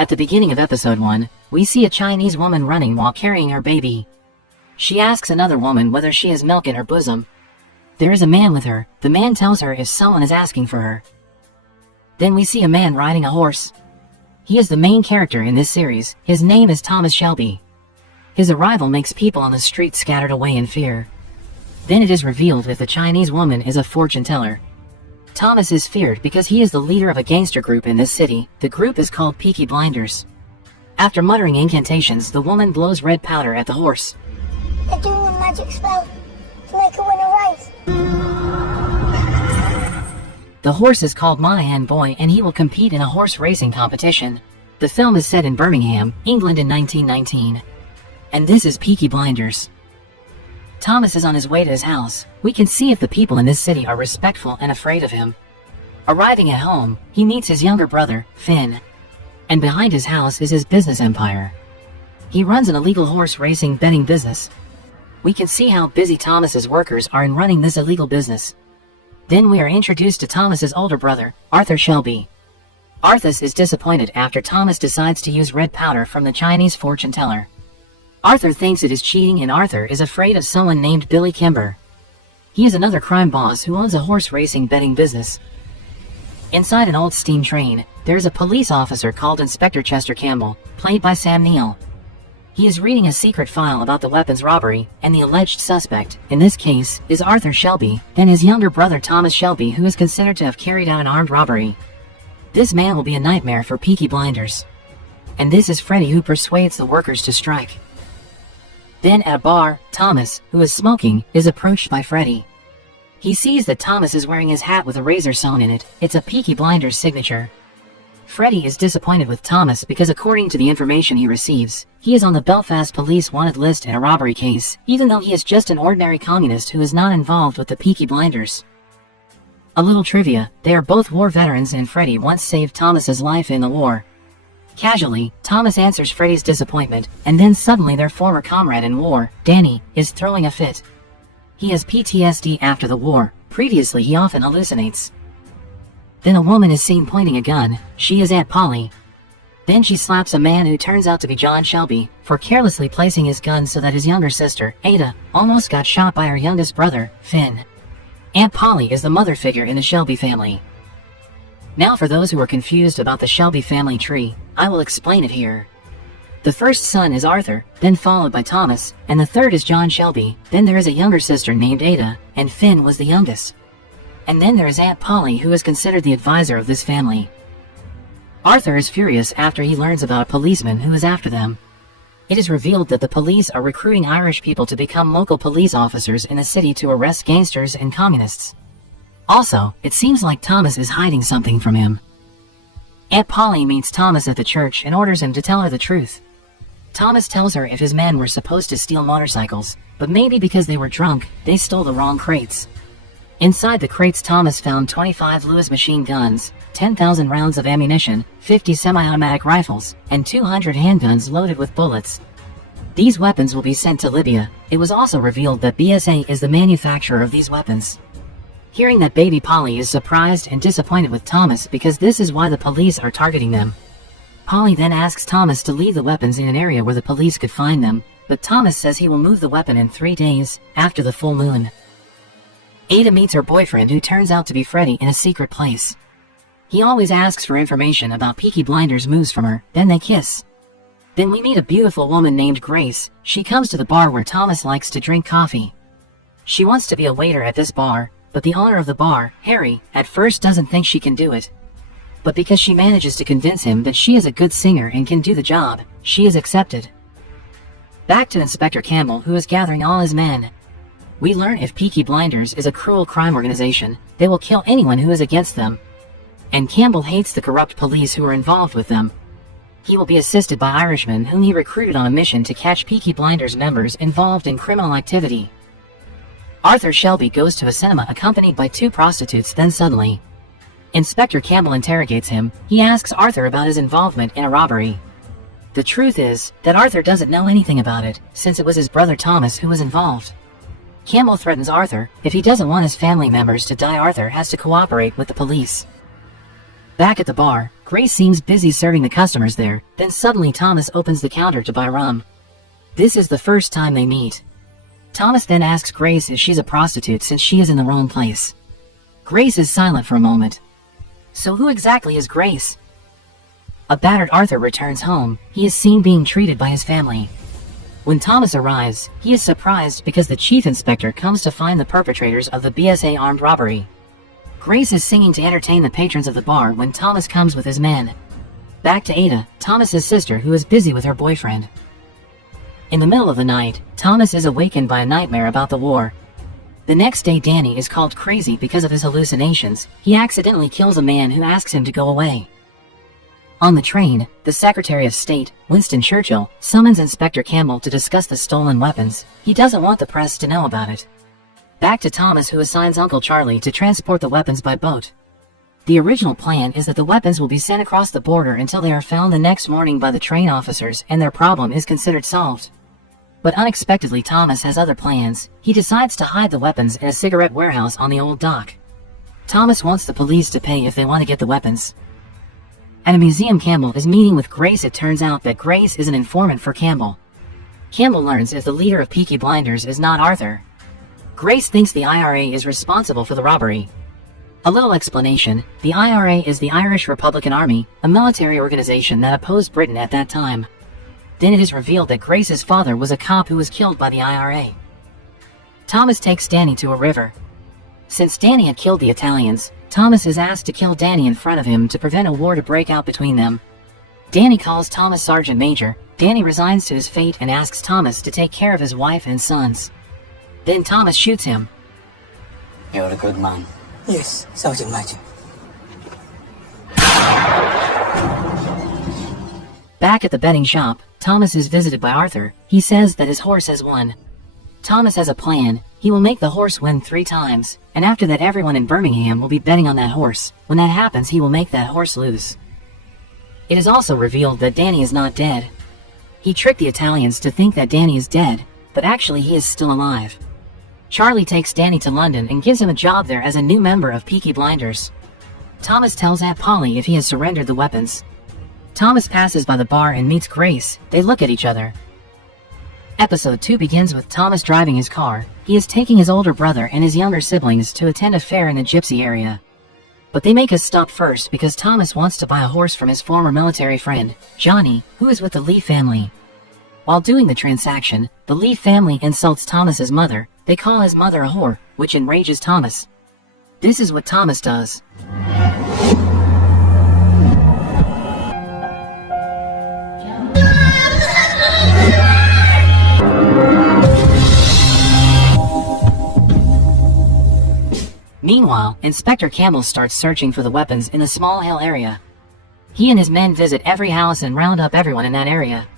At the beginning of episode 1, we see a Chinese woman running while carrying her baby. She asks another woman whether she has milk in her bosom. There is a man with her. The man tells her if someone is asking for her. Then we see a man riding a horse. He is the main character in this series. His name is Tommy Shelby. His arrival makes people on the street scattered away in fear. Then it is revealed that the Chinese woman is a fortune teller. Thomas is feared because he is the leader of a gangster group in this city. The group is called Peaky Blinders. After muttering incantations, the woman blows red powder at the horse. They're doing a magic spell to make her win a race. The horse is called Monahan Boy and he will compete in a horse racing competition. The film is set in Birmingham, England in 1919. And this is Peaky Blinders. Thomas is on his way to his house. We can see if the people in this city are respectful and afraid of him. Arriving at home, he meets his younger brother, Finn. And behind his house is his business empire. He runs an illegal horse racing betting business. We can see how busy Thomas's workers are in running this illegal business. Then we are introduced to Thomas's older brother, Arthur Shelby. Arthur is disappointed after Thomas decides to use red powder from the Chinese fortune teller. Arthur thinks it is cheating and Arthur is afraid of someone named Billy Kimber. He is another crime boss who owns a horse racing betting business. Inside an old steam train, there is a police officer called Inspector Chester Campbell, played by Sam Neill. He is reading a secret file about the weapons robbery, and the alleged suspect, in this case, is Arthur Shelby, then his younger brother Thomas Shelby, who is considered to have carried out an armed robbery. This man will be a nightmare for Peaky Blinders. And this is Freddy, who persuades the workers to strike. Then at a bar, Thomas, who is smoking, is approached by Freddy. He sees that Thomas is wearing his hat with a razor sewn in it. It's a Peaky Blinders signature. Freddy is disappointed with Thomas because according to the information he receives, he is on the Belfast police wanted list in a robbery case, even though he is just an ordinary communist who is not involved with the Peaky Blinders. A little trivia, they are both war veterans and Freddy once saved Thomas's life in the war. Casually, Thomas answers Freddy's disappointment, and then suddenly their former comrade in war, Danny, is throwing a fit. He has PTSD after the war. Previously he often hallucinates. Then a woman is seen pointing a gun. She is Aunt Polly. Then she slaps a man who turns out to be John Shelby for carelessly placing his gun so that his younger sister, Ada, almost got shot by her youngest brother, Finn. Aunt Polly is the mother figure in the Shelby family. Now for those who are confused about the Shelby family tree, I will explain it here. The first son is Arthur, then followed by Thomas, and the third is John Shelby. Then there is a younger sister named Ada, and Finn was the youngest. And then there is Aunt Polly, who is considered the advisor of this family. Arthur is furious after he learns about a policeman who is after them. It is revealed that the police are recruiting Irish people to become local police officers in the city to arrest gangsters and communists. Also, it seems like Thomas is hiding something from him. Aunt Polly meets Thomas at the church and orders him to tell her the truth. Thomas tells her if his men were supposed to steal motorcycles, but maybe because they were drunk, they stole the wrong crates. Inside the crates Thomas found 25 Lewis machine guns, 10,000 rounds of ammunition, 50 semi-automatic rifles, and 200 handguns loaded with bullets. These weapons will be sent to Libya. It was also revealed that BSA is the manufacturer of these weapons. Hearing that, baby Polly is surprised and disappointed with Thomas because this is why the police are targeting them. Polly then asks Thomas to leave the weapons in an area where the police could find them, but Thomas says he will move the weapon in 3 days, after the full moon. Ada meets her boyfriend, who turns out to be Freddy, in a secret place. He always asks for information about Peaky Blinders moves from her, then they kiss. Then we meet a beautiful woman named Grace. She comes to the bar where Thomas likes to drink coffee. She wants to be a waiter at this bar, but the owner of the bar, Harry, at first doesn't think she can do it. But because she manages to convince him that she is a good singer and can do the job, she is accepted. Back to Inspector Campbell, who is gathering all his men. We learn if Peaky Blinders is a cruel crime organization, they will kill anyone who is against them. And Campbell hates the corrupt police who are involved with them. He will be assisted by Irishmen whom he recruited on a mission to catch Peaky Blinders members involved in criminal activity. Arthur Shelby goes to a cinema accompanied by 2 prostitutes. Then suddenly, Inspector Campbell interrogates him. He asks Arthur about his involvement in a robbery. The truth is that Arthur doesn't know anything about it, since it was his brother Thomas who was involved. Campbell threatens Arthur. If he doesn't want his family members to die, Arthur has to cooperate with the police. Back at the bar, Grace seems busy serving the customers there, then suddenly Thomas opens the counter to buy rum. This is the first time they meet. Thomas then asks Grace if she's a prostitute since she is in the wrong place. Grace is silent for a moment. So who exactly is Grace? A battered Arthur returns home. He is seen being treated by his family. When Thomas arrives, he is surprised because the chief inspector comes to find the perpetrators of the BSA armed robbery. Grace is singing to entertain the patrons of the bar when Thomas comes with his men. Back to Ada, Thomas's sister, who is busy with her boyfriend. In the middle of the night, Thomas is awakened by a nightmare about the war. The next day, Danny is called crazy because of his hallucinations. He accidentally kills a man who asks him to go away. On the train, the Secretary of State, Winston Churchill, summons Inspector Campbell to discuss the stolen weapons. He doesn't want the press to know about it. Back to Thomas, who assigns Uncle Charlie to transport the weapons by boat. The original plan is that the weapons will be sent across the border until they are found the next morning by the train officers and their problem is considered solved. But unexpectedly, Thomas has other plans. He decides to hide the weapons in a cigarette warehouse on the old dock. Thomas wants the police to pay if they want to get the weapons. At a museum, Campbell is meeting with Grace. It turns out that Grace is an informant for Campbell. Campbell learns if the leader of Peaky Blinders is not Arthur. Grace thinks the IRA is responsible for the robbery. A little explanation: the IRA is the Irish Republican Army, a military organization that opposed Britain at that time. Then it is revealed that Grace's father was a cop who was killed by the IRA. Thomas takes Danny to a river. Since Danny had killed the Italians, Thomas is asked to kill Danny in front of him to prevent a war to break out between them. Danny calls Thomas Sergeant Major. Danny resigns to his fate and asks Thomas to take care of his wife and sons. Then Thomas shoots him. You're a good man. Yes, Sergeant Major. Back at the betting shop, Thomas is visited by Arthur. He says that his horse has won. Thomas has a plan. He will make the horse win 3 times, and after that everyone in Birmingham will be betting on that horse. When that happens, he will make that horse lose. It is also revealed that Danny is not dead. He tricked the Italians to think that Danny is dead, but actually he is still alive. Charlie takes Danny to London and gives him a job there as a new member of Peaky Blinders. Thomas tells Aunt Polly if he has surrendered the weapons. Thomas passes by the bar and meets Grace. They look at each other. Episode 2 begins with Thomas driving his car. He is taking his older brother and his younger siblings to attend a fair in the Gypsy area. But they make a stop first because Thomas wants to buy a horse from his former military friend, Johnny, who is with the Lee family. While doing the transaction, the Lee family insults Thomas's mother. They call his mother a whore, which enrages Thomas. This is what Thomas does. Meanwhile, Inspector Campbell starts searching for the weapons in the Small Hill area. He and his men visit every house and round up everyone in that area.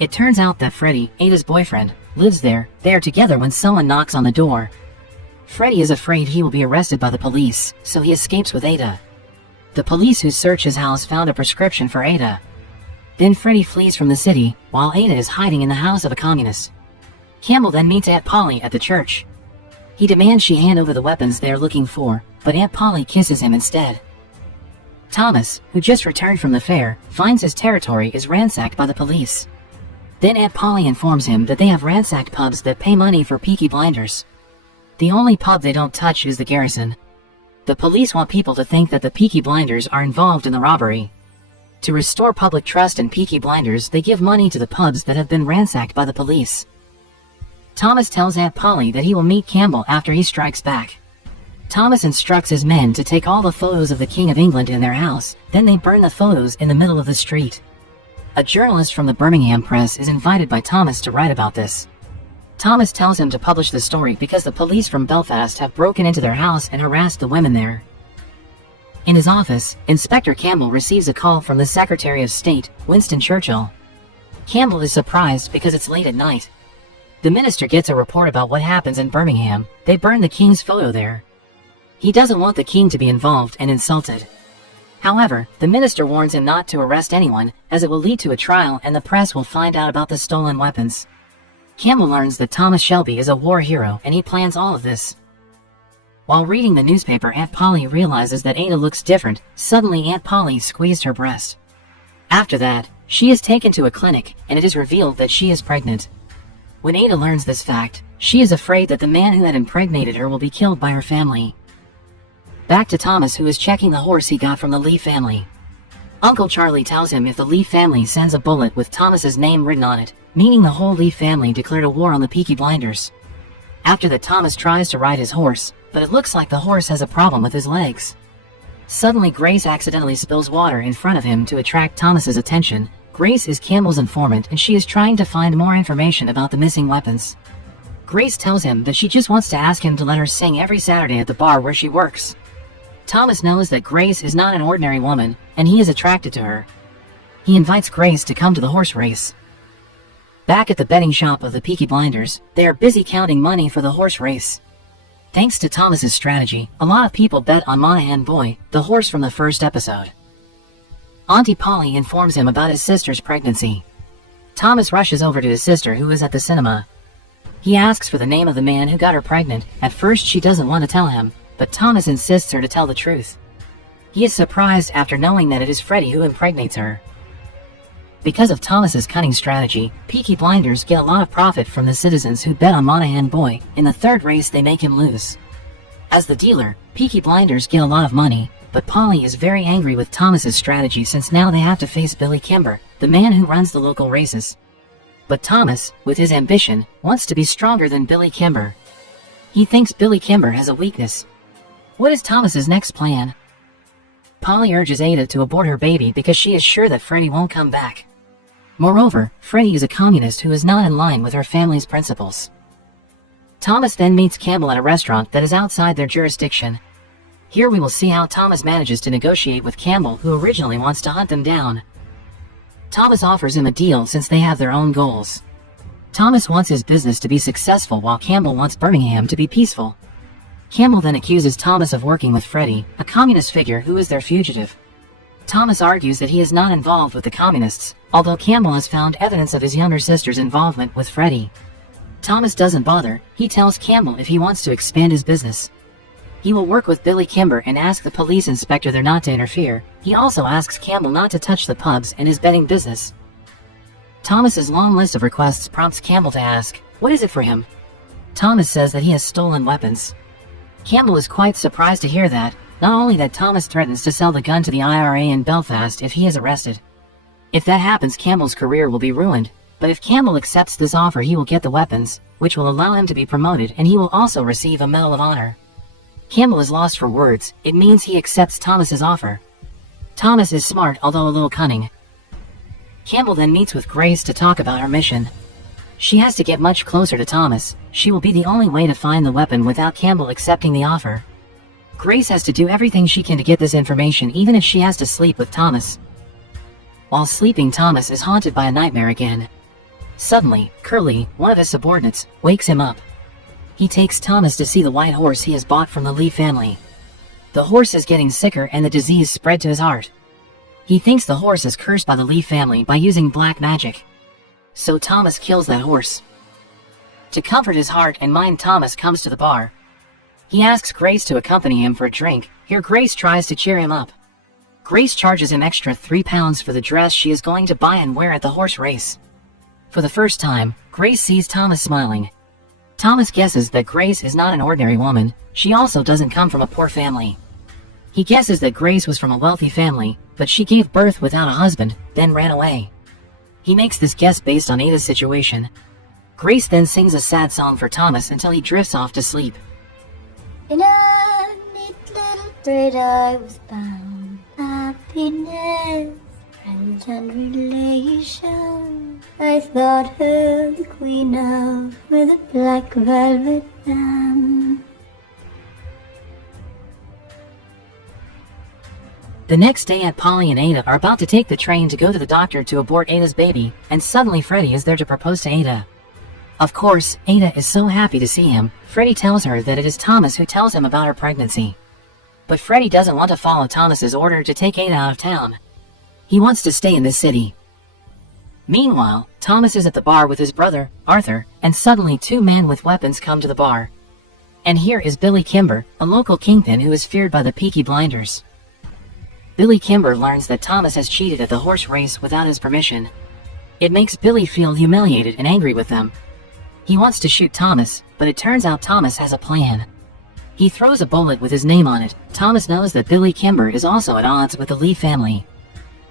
It turns out that Freddie, Ada's boyfriend, lives there. They are together when someone knocks on the door. Freddie is afraid he will be arrested by the police, so he escapes with Ada. The police who search his house found a prescription for Ada. Then Freddie flees from the city, while Ada is hiding in the house of a communist. Campbell then meets Aunt Polly at the church. He demands she hand over the weapons they are looking for, but Aunt Polly kisses him instead. Thomas, who just returned from the fair, finds his territory is ransacked by the police. Then Aunt Polly informs him that they have ransacked pubs that pay money for Peaky Blinders. The only pub they don't touch is the Garrison. The police want people to think that the Peaky Blinders are involved in the robbery. To restore public trust in Peaky Blinders, they give money to the pubs that have been ransacked by the police. Thomas tells Aunt Polly that he will meet Campbell after he strikes back. Thomas instructs his men to take all the photos of the King of England in their house, then they burn the photos in the middle of the street. A journalist from the Birmingham Press is invited by Thomas to write about this. Thomas tells him to publish the story because the police from Belfast have broken into their house and harassed the women there. In his office, Inspector Campbell receives a call from the Secretary of State, Winston Churchill. Campbell is surprised because it's late at night. The minister gets a report about what happens in Birmingham. They burn the king's photo there. He doesn't want the king to be involved and insulted. However, the minister warns him not to arrest anyone, as it will lead to a trial and the press will find out about the stolen weapons. Campbell learns that Tommy Shelby is a war hero and he plans all of this. While reading the newspaper, Aunt Polly realizes that Ada looks different. Suddenly, Aunt Polly squeezed her breast. After that, she is taken to a clinic, and it is revealed that she is pregnant. When Ada learns this fact, she is afraid that the man who had impregnated her will be killed by her family. Back to Thomas, who is checking the horse he got from the Lee family. Uncle Charlie tells him if the Lee family sends a bullet with Thomas's name written on it, meaning the whole Lee family declared a war on the Peaky Blinders. After that, Thomas tries to ride his horse, but it looks like the horse has a problem with his legs. Suddenly, Grace accidentally spills water in front of him to attract Thomas's attention. Grace is Campbell's informant, and she is trying to find more information about the missing weapons. Grace tells him that she just wants to ask him to let her sing every Saturday at the bar where she works. Thomas knows that Grace is not an ordinary woman, and he is attracted to her. He invites Grace to come to the horse race. Back at the betting shop of the Peaky Blinders, they are busy counting money for the horse race. Thanks to Thomas's strategy, a lot of people bet on Monahan Boy, the horse from the first episode. Auntie Polly informs him about his sister's pregnancy. Thomas rushes over to his sister, who is at the cinema. He asks for the name of the man who got her pregnant. At first, she doesn't want to tell him, but Thomas insists her to tell the truth. He is surprised after knowing that it is Freddie who impregnates her. Because of Thomas's cunning strategy, Peaky Blinders get a lot of profit from the citizens who bet on Monahan Boy. In the third race, they make him lose. As the dealer, Peaky Blinders get a lot of money, but Polly is very angry with Thomas's strategy since now they have to face Billy Kimber, the man who runs the local races. But Thomas, with his ambition, wants to be stronger than Billy Kimber. He thinks Billy Kimber has a weakness. What is Thomas's next plan? Polly urges Ada to abort her baby because she is sure that Freddie won't come back. Moreover, Freddie is a communist who is not in line with her family's principles. Thomas then meets Campbell at a restaurant that is outside their jurisdiction. Here we will see how Thomas manages to negotiate with Campbell, who originally wants to hunt them down. Thomas offers him a deal since they have their own goals. Thomas wants his business to be successful while Campbell wants Birmingham to be peaceful. Campbell then accuses Thomas of working with Freddie, a communist figure who is their fugitive. Thomas argues that he is not involved with the communists, although Campbell has found evidence of his younger sister's involvement with Freddie. Thomas doesn't bother. He tells Campbell if he wants to expand his business, he will work with Billy Kimber and ask the police inspector there not to interfere. He also asks Campbell not to touch the pubs and his betting business. Thomas's long list of requests prompts Campbell to ask, what is it for him? Thomas says that he has stolen weapons. Campbell is quite surprised to hear that, not only that Thomas threatens to sell the gun to the IRA in Belfast if he is arrested. If that happens, Campbell's career will be ruined, but if Campbell accepts this offer, he will get the weapons, which will allow him to be promoted, and he will also receive a Medal of Honor. Campbell is lost for words. It means he accepts Thomas's offer. Thomas is smart, although a little cunning. Campbell then meets with Grace to talk about her mission. She has to get much closer to Thomas. She will be the only way to find the weapon without Campbell accepting the offer. Grace has to do everything she can to get this information, even if she has to sleep with Thomas. While sleeping, Thomas is haunted by a nightmare again. Suddenly, Curly, one of his subordinates, wakes him up. He takes Thomas to see the white horse he has bought from the Lee family. The horse is getting sicker and the disease spread to his heart. He thinks the horse is cursed by the Lee family by using black magic. So Thomas kills that horse. To comfort his heart and mind, Thomas comes to the bar. He asks Grace to accompany him for a drink. Here Grace tries to cheer him up. Grace charges him extra £3 for the dress she is going to buy and wear at the horse race. For the first time, Grace sees Thomas smiling. Thomas guesses that Grace is not an ordinary woman. She also doesn't come from a poor family. He guesses that Grace was from a wealthy family, but she gave birth without a husband, then ran away. He makes this guess based on Ada's situation. Grace then sings a sad song for Thomas until he drifts off to sleep. In a neat little thread I was bound, happiness, friends and relations. I thought her the queen of with a black velvet gown. The next day, Aunt Polly and Ada are about to take the train to go to the doctor to abort Ada's baby, and suddenly Freddie is there to propose to Ada. Of course, Ada is so happy to see him. Freddie tells her that it is Thomas who tells him about her pregnancy. But Freddie doesn't want to follow Thomas's order to take Ada out of town. He wants to stay in this city. Meanwhile, Thomas is at the bar with his brother, Arthur, and suddenly two men with weapons come to the bar. And here is Billy Kimber, a local kingpin who is feared by the Peaky Blinders. Billy Kimber learns that Thomas has cheated at the horse race without his permission. It makes Billy feel humiliated and angry with them. He wants to shoot Thomas, but it turns out Thomas has a plan. He throws a bullet with his name on it. Thomas knows that Billy Kimber is also at odds with the Lee family.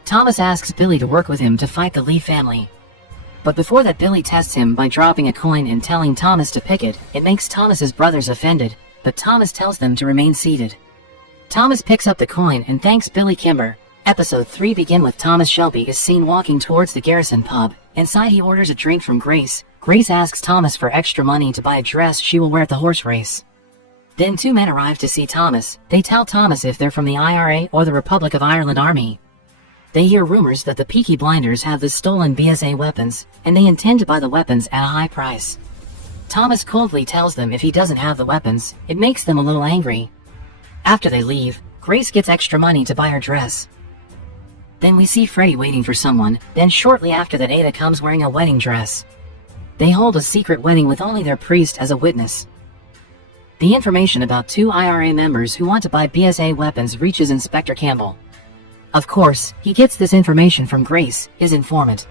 Thomas asks Billy to work with him to fight the Lee family. But before that, Billy tests him by dropping a coin and telling Thomas to pick it. It makes Thomas's brothers offended, but Thomas tells them to remain seated. Thomas picks up the coin and thanks Billy Kimber. Episode 3 begin with Thomas Shelby is seen walking towards the Garrison pub. Inside he orders a drink from Grace. Grace asks Thomas for extra money to buy a dress she will wear at the horse race. Then two men arrive to see Thomas. They tell Thomas if they're from the IRA or the Republic of Ireland Army. They hear rumors that the Peaky Blinders have the stolen BSA weapons, and they intend to buy the weapons at a high price. Thomas coldly tells them if he doesn't have the weapons, it makes them a little angry. After they leave, Grace gets extra money to buy her dress. Then we see Freddy waiting for someone, then shortly after that Ada comes wearing a wedding dress. They hold a secret wedding with only their priest as a witness. The information about two IRA members who want to buy BSA weapons reaches Inspector Campbell. Of course, he gets this information from Grace, his informant.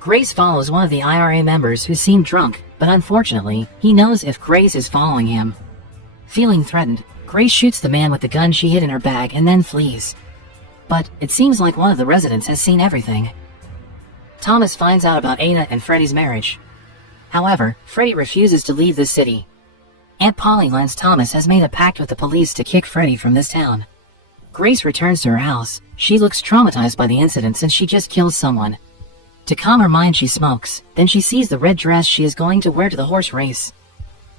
Grace follows one of the IRA members who seemed drunk, but unfortunately, he knows if Grace is following him. Feeling threatened, Grace shoots the man with the gun she hid in her bag and then flees. But it seems like one of the residents has seen everything. Thomas finds out about Ada and Freddy's marriage. However, Freddy refuses to leave the city. Aunt Polly learns Thomas has made a pact with the police to kick Freddy from this town. Grace returns to her house. She looks traumatized by the incident since she just killed someone. To calm her mind, she smokes. Then she sees the red dress she is going to wear to the horse race.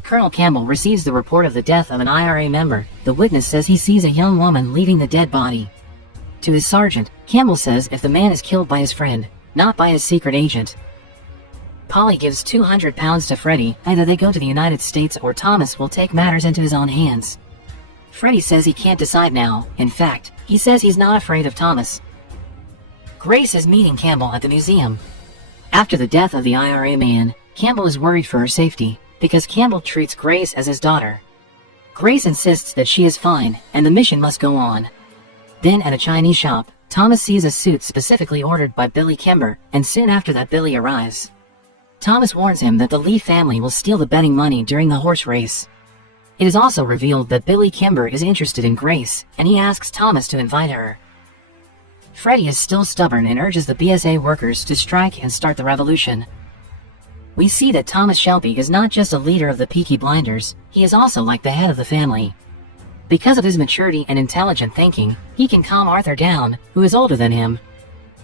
Colonel Campbell receives the report of the death of an IRA member. The witness says he sees a young woman leaving the dead body. To his sergeant, Campbell says if the man is killed by his friend, not by his secret agent. Polly gives £200 to Freddy. Either they go to the United States or Thomas will take matters into his own hands. Freddy says he can't decide now. In fact, he says he's not afraid of Thomas. Grace is meeting Campbell at the museum. After the death of the IRA man, Campbell is worried for her safety, because Campbell treats Grace as his daughter. Grace insists that she is fine, and the mission must go on. Then at a Chinese shop, Thomas sees a suit specifically ordered by Billy Kimber, and soon after that Billy arrives. Thomas warns him that the Lee family will steal the betting money during the horse race. It is also revealed that Billy Kimber is interested in Grace, and he asks Thomas to invite her. Freddy is still stubborn and urges the BSA workers to strike and start the revolution. We see that Thomas Shelby is not just a leader of the Peaky Blinders, he is also like the head of the family. Because of his maturity and intelligent thinking, he can calm Arthur down, who is older than him.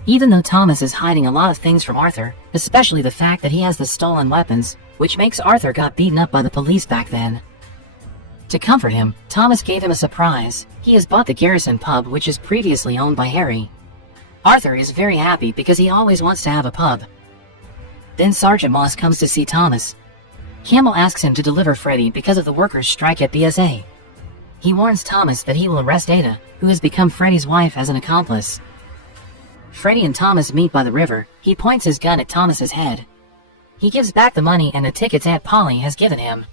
Even though Thomas is hiding a lot of things from Arthur, especially the fact that he has the stolen weapons, which makes Arthur got beaten up by the police back then. To comfort him, Thomas gave him a surprise. He has bought the Garrison pub, which is previously owned by Harry. Arthur is very happy because he always wants to have a pub. Then Sergeant Moss comes to see Thomas. Campbell asks him to deliver Freddy because of the workers' strike at BSA. He warns Thomas that he will arrest Ada, who has become Freddy's wife, as an accomplice. Freddy and Thomas meet by the river. He points his gun at Thomas's head. He gives back the money and the tickets Aunt Polly has given him.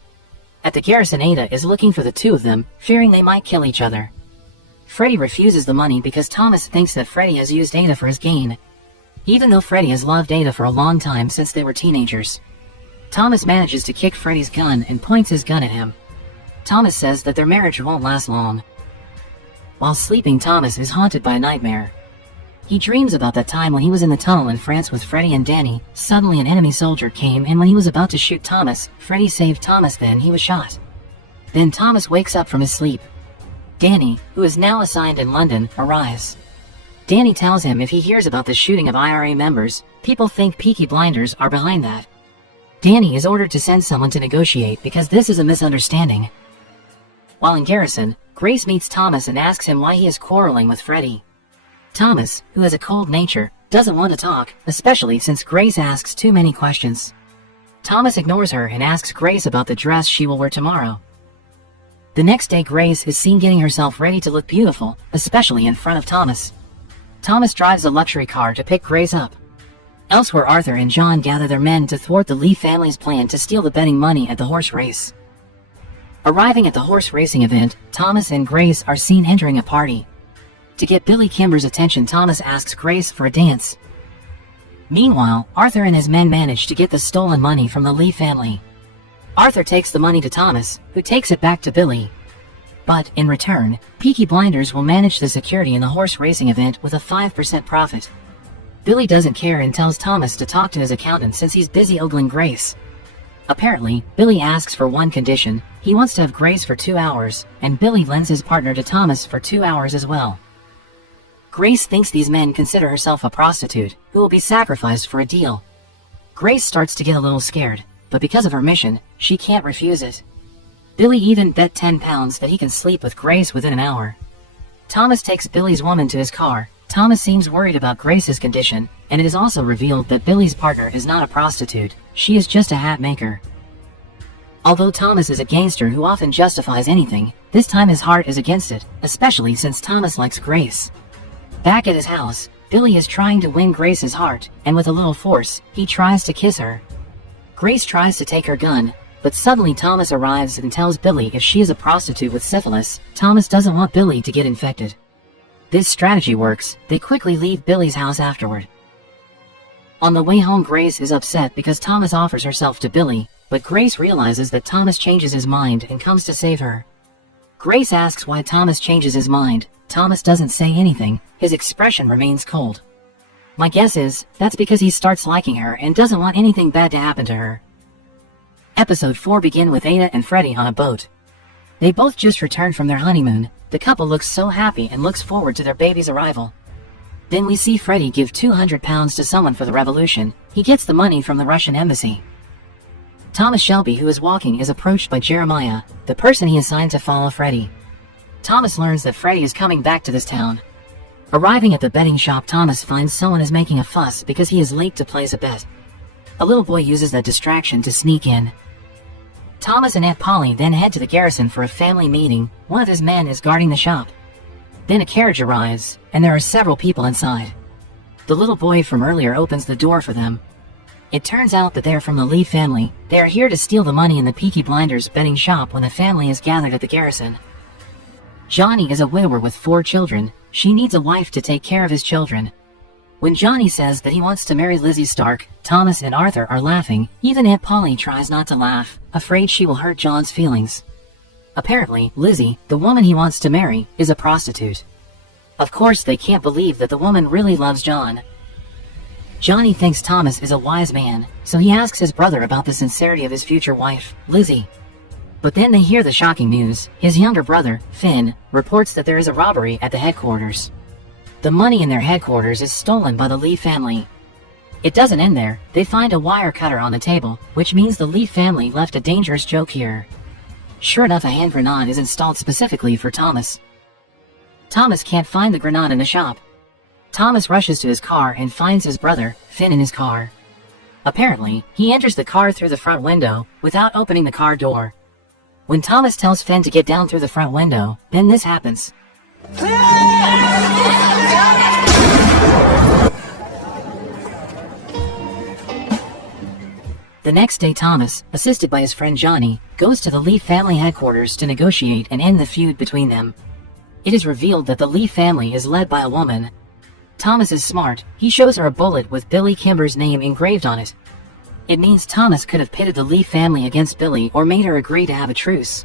At the Garrison, Ada is looking for the two of them, fearing they might kill each other. Freddy refuses the money because Thomas thinks that Freddy has used Ada for his gain. Even though Freddy has loved Ada for a long time since they were teenagers. Thomas manages to kick Freddy's gun and points his gun at him. Thomas says that their marriage won't last long. While sleeping, Thomas is haunted by a nightmare. He dreams about that time when he was in the tunnel in France with Freddy and Danny. Suddenly an enemy soldier came, and when he was about to shoot Thomas, Freddy saved Thomas. Then he was shot. Then Thomas wakes up from his sleep. Danny, who is now assigned in London, arrives. Danny tells him if he hears about the shooting of IRA members, people think Peaky Blinders are behind that. Danny is ordered to send someone to negotiate because this is a misunderstanding. While in Garrison, Grace meets Thomas and asks him why he is quarreling with Freddy. Thomas, who has a cold nature, doesn't want to talk, especially since Grace asks too many questions. Thomas ignores her and asks Grace about the dress she will wear tomorrow. The next day, Grace is seen getting herself ready to look beautiful, especially in front of Thomas. Thomas drives a luxury car to pick Grace up. Elsewhere, Arthur and John gather their men to thwart the Lee family's plan to steal the betting money at the horse race. Arriving at the horse racing event, Thomas and Grace are seen entering a party. To get Billy Kimber's attention, Thomas asks Grace for a dance. Meanwhile, Arthur and his men manage to get the stolen money from the Lee family. Arthur takes the money to Thomas, who takes it back to Billy. But, in return, Peaky Blinders will manage the security in the horse racing event with a 5% profit. Billy doesn't care and tells Thomas to talk to his accountant since he's busy ogling Grace. Apparently, Billy asks for one condition: he wants to have Grace for 2 hours, and Billy lends his partner to Thomas for 2 hours as well. Grace thinks these men consider herself a prostitute, who will be sacrificed for a deal. Grace starts to get a little scared, but because of her mission, she can't refuse it. Billy even bet £10 that he can sleep with Grace within an hour. Thomas takes Billy's woman to his car. Thomas seems worried about Grace's condition, and it is also revealed that Billy's partner is not a prostitute, she is just a hat maker. Although Thomas is a gangster who often justifies anything, this time his heart is against it, especially since Thomas likes Grace. Back at his house, Billy is trying to win Grace's heart, and with a little force, he tries to kiss her. Grace tries to take her gun, but suddenly Thomas arrives and tells Billy if she is a prostitute with syphilis, Thomas doesn't want Billy to get infected. This strategy works. They quickly leave Billy's house afterward. On the way home, Grace is upset because Thomas offers herself to Billy, but Grace realizes that Thomas changes his mind and comes to save her. Grace asks why Thomas changes his mind. Thomas doesn't say anything, his expression remains cold. My guess is, that's because he starts liking her and doesn't want anything bad to happen to her. Episode 4 begin with Ada and Freddie on a boat. They both just returned from their honeymoon. The couple looks so happy and looks forward to their baby's arrival. Then we see Freddie give £200 to someone for the revolution. He gets the money from the Russian embassy. Thomas Shelby, who is walking, is approached by Jeremiah, the person he assigned to follow Freddie. Thomas learns that Freddie is coming back to this town. Arriving at the betting shop, Thomas finds someone is making a fuss because he is late to place a bet. A little boy uses that distraction to sneak in. Thomas and Aunt Polly then head to the garrison for a family meeting. One of his men is guarding the shop. Then a carriage arrives, and there are several people inside. The little boy from earlier opens the door for them. It turns out that they are from the Lee family. They are here to steal the money in the Peaky Blinders betting shop when the family is gathered at the garrison. Johnny is a widower with 4 children. She needs a wife to take care of his children. When Johnny says that he wants to marry Lizzie Stark, Thomas and Arthur are laughing. Even Aunt Polly tries not to laugh, afraid she will hurt John's feelings. Apparently, Lizzie, the woman he wants to marry, is a prostitute. Of course, they can't believe that the woman really loves John. Johnny thinks Thomas is a wise man, so he asks his brother about the sincerity of his future wife, Lizzie. But then they hear the shocking news. His younger brother, Finn, reports that there is a robbery at the headquarters. The money in their headquarters is stolen by the Lee family. It doesn't end there. They find a wire cutter on the table, which means the Lee family left a dangerous joke here. Sure enough, a hand grenade is installed specifically for Thomas. Thomas can't find the grenade in the shop. Thomas rushes to his car and finds his brother, Finn, in his car. Apparently, he enters the car through the front window, without opening the car door. When Thomas tells Finn to get down through the front window, then this happens. The next day, Thomas, assisted by his friend Johnny, goes to the Lee family headquarters to negotiate and end the feud between them. It is revealed that the Lee family is led by a woman. Thomas is smart. He shows her a bullet with Billy Kimber's name engraved on it. It means Thomas could have pitted the Lee family against Billy or made her agree to have a truce.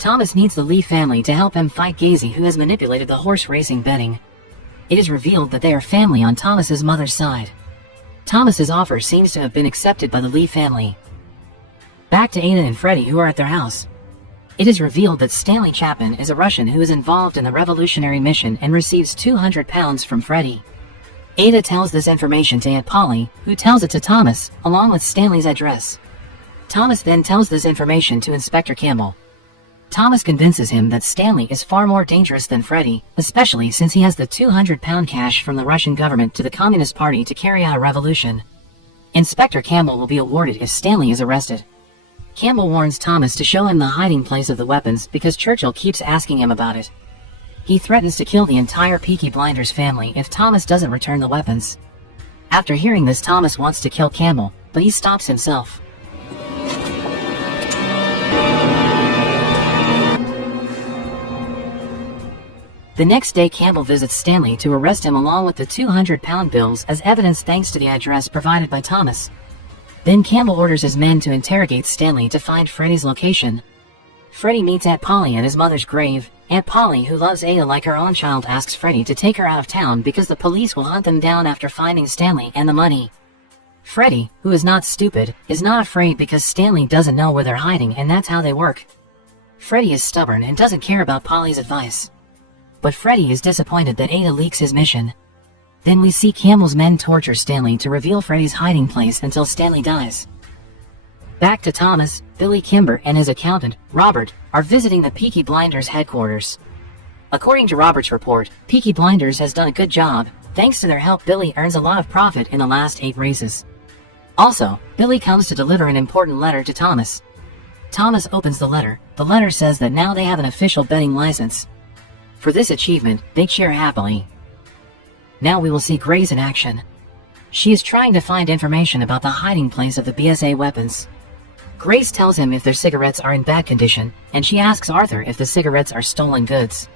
Thomas needs the Lee family to help him fight Gazy, who has manipulated the horse racing betting. It is revealed that they are family on Thomas's mother's side. Thomas's offer seems to have been accepted by the Lee family. Back to Ada and Freddie, who are at their house. It is revealed that Stanley Chapman is a Russian who is involved in the revolutionary mission and receives £200 from Freddie. Ada tells this information to Aunt Polly, who tells it to Thomas, along with Stanley's address. Thomas then tells this information to Inspector Campbell. Thomas convinces him that Stanley is far more dangerous than Freddie, especially since he has the £200 cash from the Russian government to the Communist Party to carry out a revolution. Inspector Campbell will be awarded if Stanley is arrested. Campbell warns Thomas to show him the hiding place of the weapons because Churchill keeps asking him about it. He threatens to kill the entire Peaky Blinders family if Thomas doesn't return the weapons. After hearing this, Thomas wants to kill Campbell, but he stops himself. The next day, Campbell visits Stanley to arrest him along with the 200-pound bills as evidence thanks to the address provided by Thomas. Then Campbell orders his men to interrogate Stanley to find Freddy's location. Freddy meets Aunt Polly at his mother's grave. Aunt Polly, who loves Ada like her own child, asks Freddy to take her out of town because the police will hunt them down after finding Stanley and the money. Freddy, who is not stupid, is not afraid because Stanley doesn't know where they're hiding, and that's how they work. Freddy is stubborn and doesn't care about Polly's advice. But Freddy is disappointed that Ada leaks his mission. Then we see Campbell's men torture Stanley to reveal Freddy's hiding place until Stanley dies. Back to Thomas, Billy Kimber and his accountant, Robert, are visiting the Peaky Blinders headquarters. According to Robert's report, Peaky Blinders has done a good job. Thanks to their help, Billy earns a lot of profit in the last 8 races. Also, Billy comes to deliver an important letter to Thomas. Thomas opens the letter. The letter says that now they have an official betting license. For this achievement, they cheer happily. Now we will see Grace in action. She is trying to find information about the hiding place of the BSA weapons. Grace tells him if their cigarettes are in bad condition, and she asks Arthur if the cigarettes are stolen goods.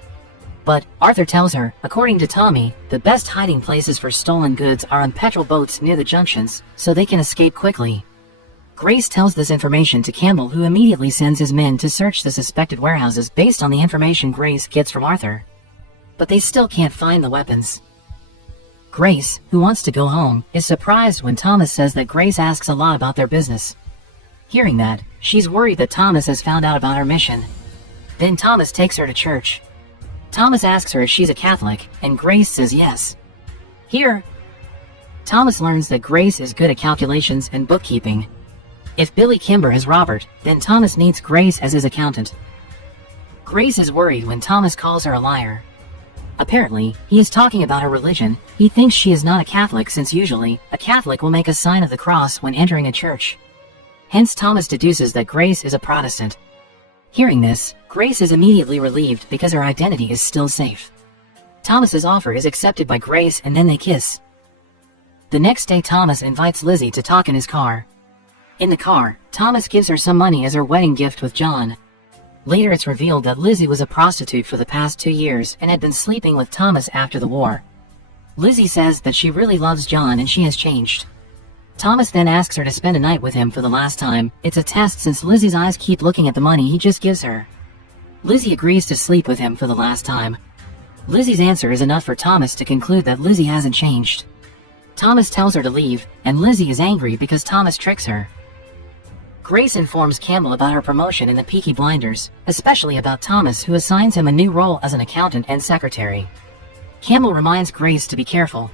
But Arthur tells her, according to Tommy, the best hiding places for stolen goods are on petrol boats near the junctions, so they can escape quickly. Grace tells this information to Campbell, who immediately sends his men to search the suspected warehouses based on the information Grace gets from Arthur. But they still can't find the weapons. Grace, who wants to go home, is surprised when Thomas says that Grace asks a lot about their business. Hearing that, she's worried that Thomas has found out about her mission. Then Thomas takes her to church. Thomas asks her if she's a Catholic, and Grace says yes. Here, Thomas learns that Grace is good at calculations and bookkeeping. If Billy Kimber is Robert, then Thomas needs Grace as his accountant. Grace is worried when Thomas calls her a liar. Apparently, he is talking about her religion. He thinks she is not a Catholic since usually, a Catholic will make a sign of the cross when entering a church. Hence Thomas deduces that Grace is a Protestant. Hearing this, Grace is immediately relieved because her identity is still safe. Thomas's offer is accepted by Grace and then they kiss. The next day Thomas invites Lizzie to talk in his car. In the car, Thomas gives her some money as her wedding gift with John. Later it's revealed that Lizzie was a prostitute for the past 2 years and had been sleeping with Thomas after the war. Lizzie says that she really loves John and she has changed. Thomas then asks her to spend a night with him for the last time. It's a test since Lizzie's eyes keep looking at the money he just gives her. Lizzie agrees to sleep with him for the last time. Lizzie's answer is enough for Thomas to conclude that Lizzie hasn't changed. Thomas tells her to leave, and Lizzie is angry because Thomas tricks her. Grace informs Campbell about her promotion in the Peaky Blinders, especially about Thomas, who assigns him a new role as an accountant and secretary. Campbell reminds Grace to be careful.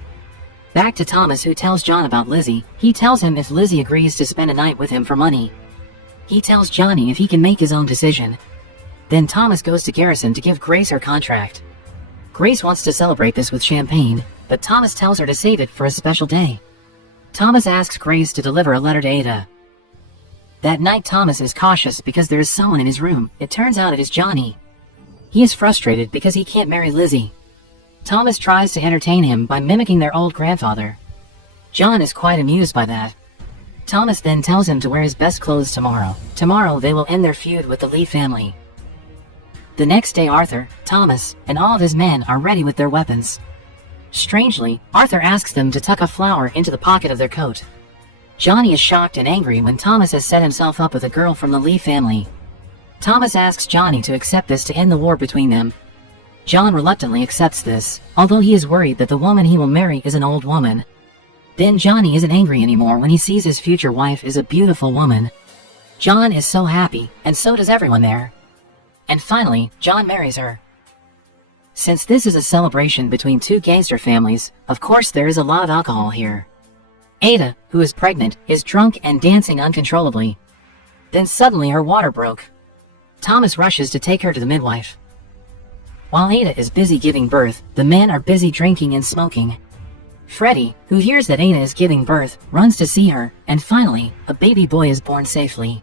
Back to Thomas, who tells John about Lizzie. He tells him if Lizzie agrees to spend a night with him for money. He tells Johnny if he can make his own decision. Then Thomas goes to Garrison to give Grace her contract. Grace wants to celebrate this with champagne, but Thomas tells her to save it for a special day. Thomas asks Grace to deliver a letter to Ada. That night Thomas is cautious because there is someone in his room. It turns out it is Johnny. He is frustrated because he can't marry Lizzie. Thomas tries to entertain him by mimicking their old grandfather. John is quite amused by that. Thomas then tells him to wear his best clothes tomorrow. Tomorrow they will end their feud with the Lee family. The next day Arthur, Thomas, and all of his men are ready with their weapons. Strangely, Arthur asks them to tuck a flower into the pocket of their coat. Johnny is shocked and angry when Thomas has set himself up with a girl from the Lee family. Thomas asks Johnny to accept this to end the war between them. John reluctantly accepts this, although he is worried that the woman he will marry is an old woman. Then Johnny isn't angry anymore when he sees his future wife is a beautiful woman. John is so happy, and so does everyone there. And finally, John marries her. Since this is a celebration between 2 gangster families, of course there is a lot of alcohol here. Ada, who is pregnant, is drunk and dancing uncontrollably. Then suddenly her water broke. Thomas rushes to take her to the midwife. While Ada is busy giving birth, the men are busy drinking and smoking. Freddy, who hears that Ada is giving birth, runs to see her, and finally, a baby boy is born safely.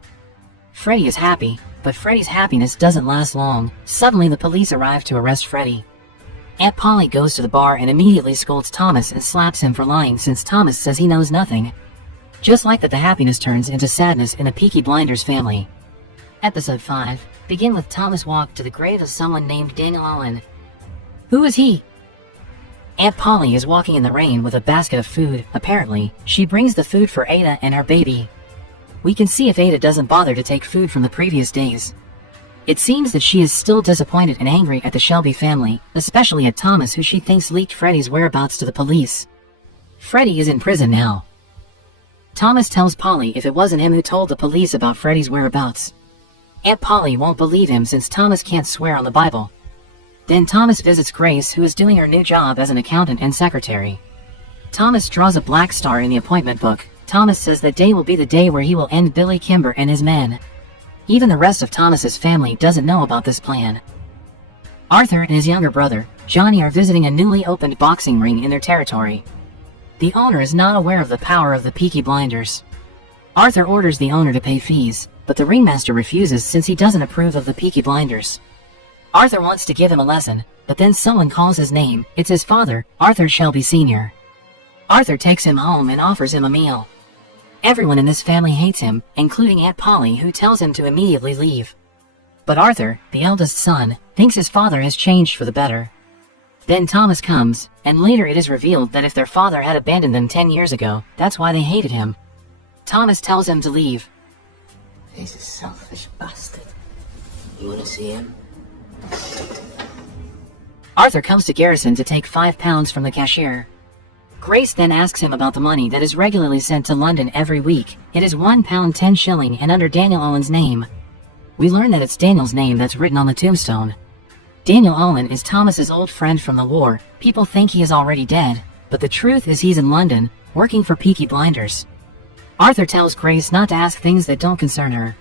Freddy is happy, but Freddy's happiness doesn't last long. Suddenly the police arrive to arrest Freddy. Aunt Polly goes to the bar and immediately scolds Thomas and slaps him for lying since Thomas says he knows nothing. Just like that, the happiness turns into sadness in a Peaky Blinders family. Episode 5. Begin with Thomas' walk to the grave of someone named Daniel Allen. Who is he? Aunt Polly is walking in the rain with a basket of food. Apparently, she brings the food for Ada and her baby. We can see if Ada doesn't bother to take food from the previous days. It seems that she is still disappointed and angry at the Shelby family, especially at Thomas, who she thinks leaked Freddy's whereabouts to the police. Freddy is in prison now. Thomas tells Polly if it wasn't him who told the police about Freddy's whereabouts. Aunt Polly won't believe him since Thomas can't swear on the Bible. Then Thomas visits Grace, who is doing her new job as an accountant and secretary. Thomas draws a black star in the appointment book. Thomas says that day will be the day where he will end Billy Kimber and his men. Even the rest of Thomas's family doesn't know about this plan. Arthur and his younger brother, Johnny, are visiting a newly opened boxing ring in their territory. The owner is not aware of the power of the Peaky Blinders. Arthur orders the owner to pay fees, but the ringmaster refuses since he doesn't approve of the Peaky Blinders. Arthur wants to give him a lesson, but then someone calls his name. It's his father, Arthur Shelby Sr. Arthur takes him home and offers him a meal. Everyone in this family hates him, including Aunt Polly, who tells him to immediately leave. But Arthur, the eldest son, thinks his father has changed for the better. Then Thomas comes, and later it is revealed that if their father had abandoned them 10 years ago, that's why they hated him. Thomas tells him to leave. He's a selfish bastard. You wanna see him? Arthur comes to Garrison to take £5 from the cashier. Grace then asks him about the money that is regularly sent to London every week. It is £1 10 shilling and under Daniel Owen's name. We learn that it's Daniel's name that's written on the tombstone. Daniel Owen is Thomas's old friend from the war. People think he is already dead, but the truth is he's in London, working for Peaky Blinders. Arthur tells Grace not to ask things that don't concern her.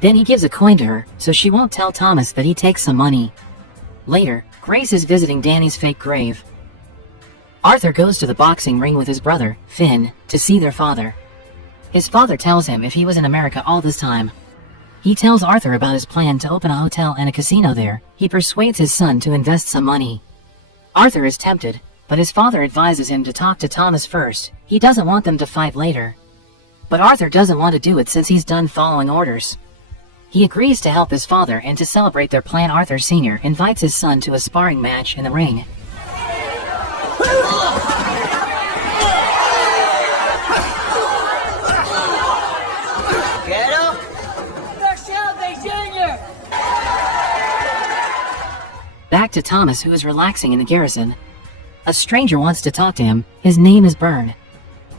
Then he gives a coin to her, so she won't tell Thomas that he takes some money. Later, Grace is visiting Danny's fake grave. Arthur goes to the boxing ring with his brother, Finn, to see their father. His father tells him if he was in America all this time. He tells Arthur about his plan to open a hotel and a casino there. He persuades his son to invest some money. Arthur is tempted, but his father advises him to talk to Thomas first. He doesn't want them to fight later. But Arthur doesn't want to do it since he's done following orders. He agrees to help his father, and to celebrate their plan, Arthur Sr. invites his son to a sparring match in the ring. Get up! Shelby Jr. Back to Thomas, who is relaxing in the garrison. A stranger wants to talk to him. His name is Byrne.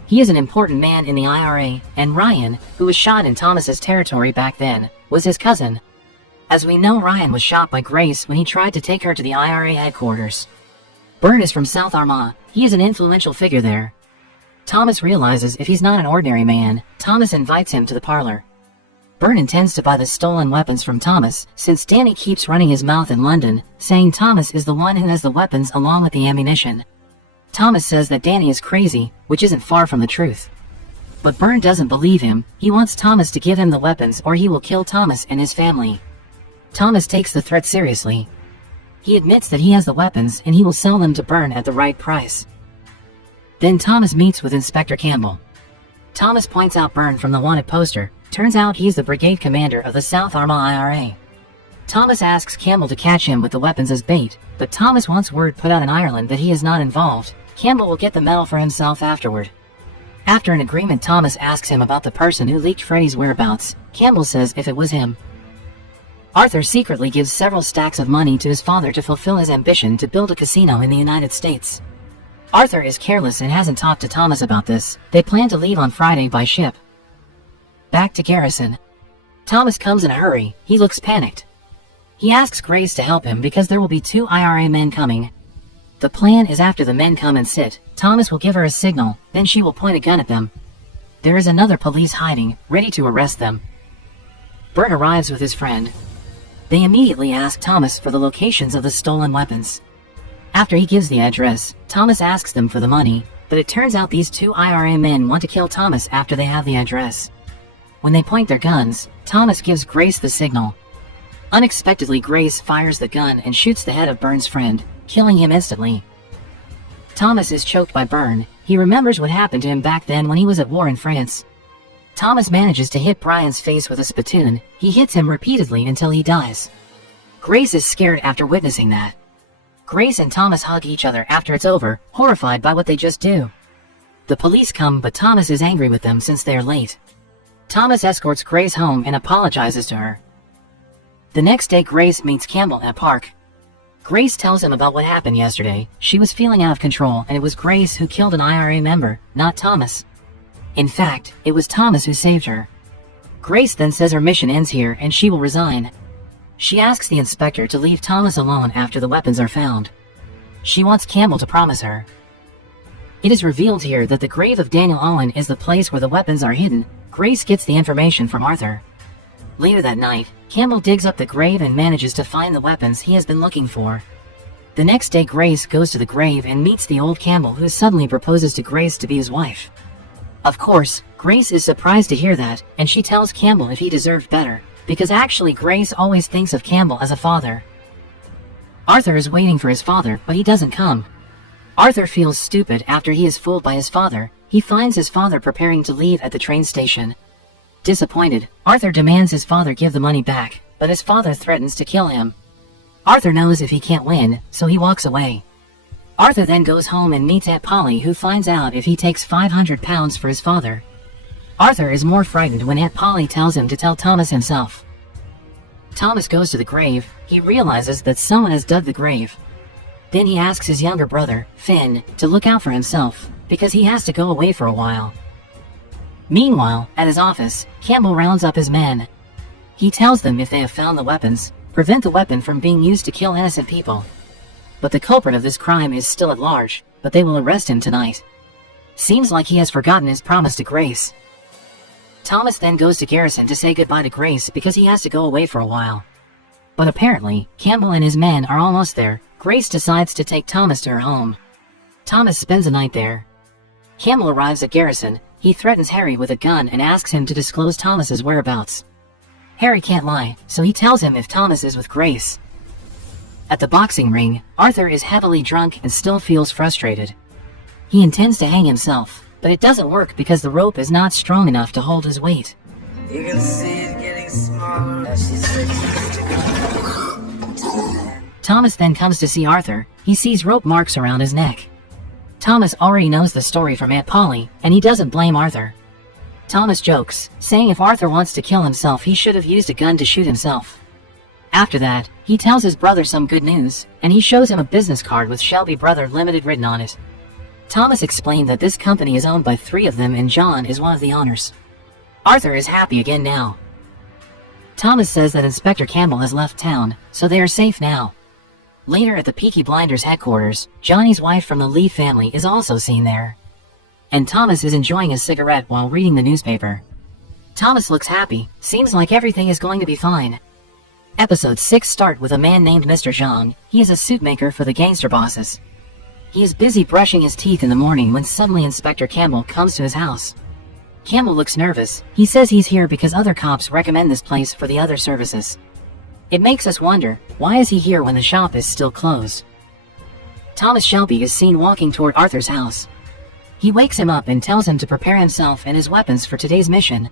He is an important man in the IRA, and Ryan, who was shot in Thomas's territory back then, was his cousin. As we know, Ryan was shot by Grace when he tried to take her to the IRA headquarters. Byrne is from South Armagh. He is an influential figure there. Thomas realizes if he's not an ordinary man. Thomas invites him to the parlor. Byrne intends to buy the stolen weapons from Thomas, since Danny keeps running his mouth in London, saying Thomas is the one who has the weapons along with the ammunition. Thomas says that Danny is crazy, which isn't far from the truth. But Byrne doesn't believe him. He wants Thomas to give him the weapons or he will kill Thomas and his family. Thomas takes the threat seriously. He admits that he has the weapons and he will sell them to Byrne at the right price. Then Thomas meets with Inspector Campbell. Thomas points out Byrne from the wanted poster. Turns out he's the brigade commander of the South Armagh IRA. Thomas asks Campbell to catch him with the weapons as bait, but Thomas wants word put out in Ireland that he is not involved. Campbell will get the medal for himself afterward. After an agreement, Thomas asks him about the person who leaked Freddy's whereabouts. Campbell says if it was him. Arthur secretly gives several stacks of money to his father to fulfill his ambition to build a casino in the United States. Arthur is careless and hasn't talked to Thomas about this. They plan to leave on Friday by ship. Back to Garrison. Thomas comes in a hurry. He looks panicked. He asks Grace to help him because there will be 2 IRA men coming. The plan is after the men come and sit, Thomas will give her a signal, then she will point a gun at them. There is another police hiding, ready to arrest them. Byrne arrives with his friend. They immediately ask Thomas for the locations of the stolen weapons. After he gives the address, Thomas asks them for the money, but it turns out these 2 IRA men want to kill Thomas after they have the address. When they point their guns, Thomas gives Grace the signal. Unexpectedly, Grace fires the gun and shoots the head of Byrne's friend, killing him instantly. Thomas is choked by Byrne. He remembers what happened to him back then when he was at war in France. Thomas manages to hit Brian's face with a spittoon. He hits him repeatedly until he dies. Grace is scared after witnessing that. Grace and Thomas hug each other after it's over, horrified by what they just do. The police come, but Thomas is angry with them since they are late. Thomas escorts Grace home and apologizes to her. The next day, Grace meets Campbell at a park. Grace tells him about what happened yesterday. She was feeling out of control, and it was Grace who killed an IRA member, not Thomas. In fact, it was Thomas who saved her. Grace then says her mission ends here and she will resign. She asks the inspector to leave Thomas alone after the weapons are found. She wants Campbell to promise her. It is revealed here that the grave of Daniel Owen is the place where the weapons are hidden. Grace gets the information from Arthur. Later that night, Campbell digs up the grave and manages to find the weapons he has been looking for. The next day, Grace goes to the grave and meets the old Campbell, who suddenly proposes to Grace to be his wife. Of course, Grace is surprised to hear that, and she tells Campbell if he deserved better, because actually Grace always thinks of Campbell as a father. Arthur is waiting for his father, but he doesn't come. Arthur feels stupid after he is fooled by his father. He finds his father preparing to leave at the train station. Disappointed, Arthur demands his father give the money back, but his father threatens to kill him. Arthur knows if he can't win, so he walks away. Arthur then goes home and meets Aunt Polly, who finds out if he takes £500 for his father. Arthur is more frightened when Aunt Polly tells him to tell Thomas himself. Thomas goes to the grave. He realizes that someone has dug the grave. Then he asks his younger brother, Finn, to look out for himself, because he has to go away for a while. Meanwhile, at his office, Campbell rounds up his men. He tells them if they have found the weapons, prevent the weapon from being used to kill innocent people. But the culprit of this crime is still at large, but they will arrest him tonight. Seems like he has forgotten his promise to Grace. Thomas then goes to Garrison to say goodbye to Grace because he has to go away for a while. But apparently, Campbell and his men are almost there. Grace decides to take Thomas to her home. Thomas spends the night there. Campbell arrives at Garrison. He threatens Harry with a gun and asks him to disclose Thomas's whereabouts. Harry can't lie, so he tells him if Thomas is with Grace. At the boxing ring, Arthur is heavily drunk and still feels frustrated. He intends to hang himself, but it doesn't work because the rope is not strong enough to hold his weight. You can see it getting smaller as she switches to go. Thomas then comes to see Arthur. He sees rope marks around his neck. Thomas already knows the story from Aunt Polly, and he doesn't blame Arthur. Thomas jokes, saying if Arthur wants to kill himself, he should have used a gun to shoot himself. After that, he tells his brother some good news, and he shows him a business card with Shelby Brother Limited written on it. Thomas explained that this company is owned by 3 of them and John is one of the owners. Arthur is happy again now. Thomas says that Inspector Campbell has left town, so they are safe now. Later at the Peaky Blinders headquarters, Johnny's wife from the Lee family is also seen there. And Thomas is enjoying a cigarette while reading the newspaper. Thomas looks happy. Seems like everything is going to be fine. Episode 6 start with a man named Mr. Zhang. He is a suit maker for the gangster bosses. He is busy brushing his teeth in the morning when suddenly Inspector Campbell comes to his house. Campbell looks nervous. He says he's here because other cops recommend this place for the other services. It makes us wonder, why is he here when the shop is still closed? Thomas Shelby is seen walking toward Arthur's house. He wakes him up and tells him to prepare himself and his weapons for today's mission.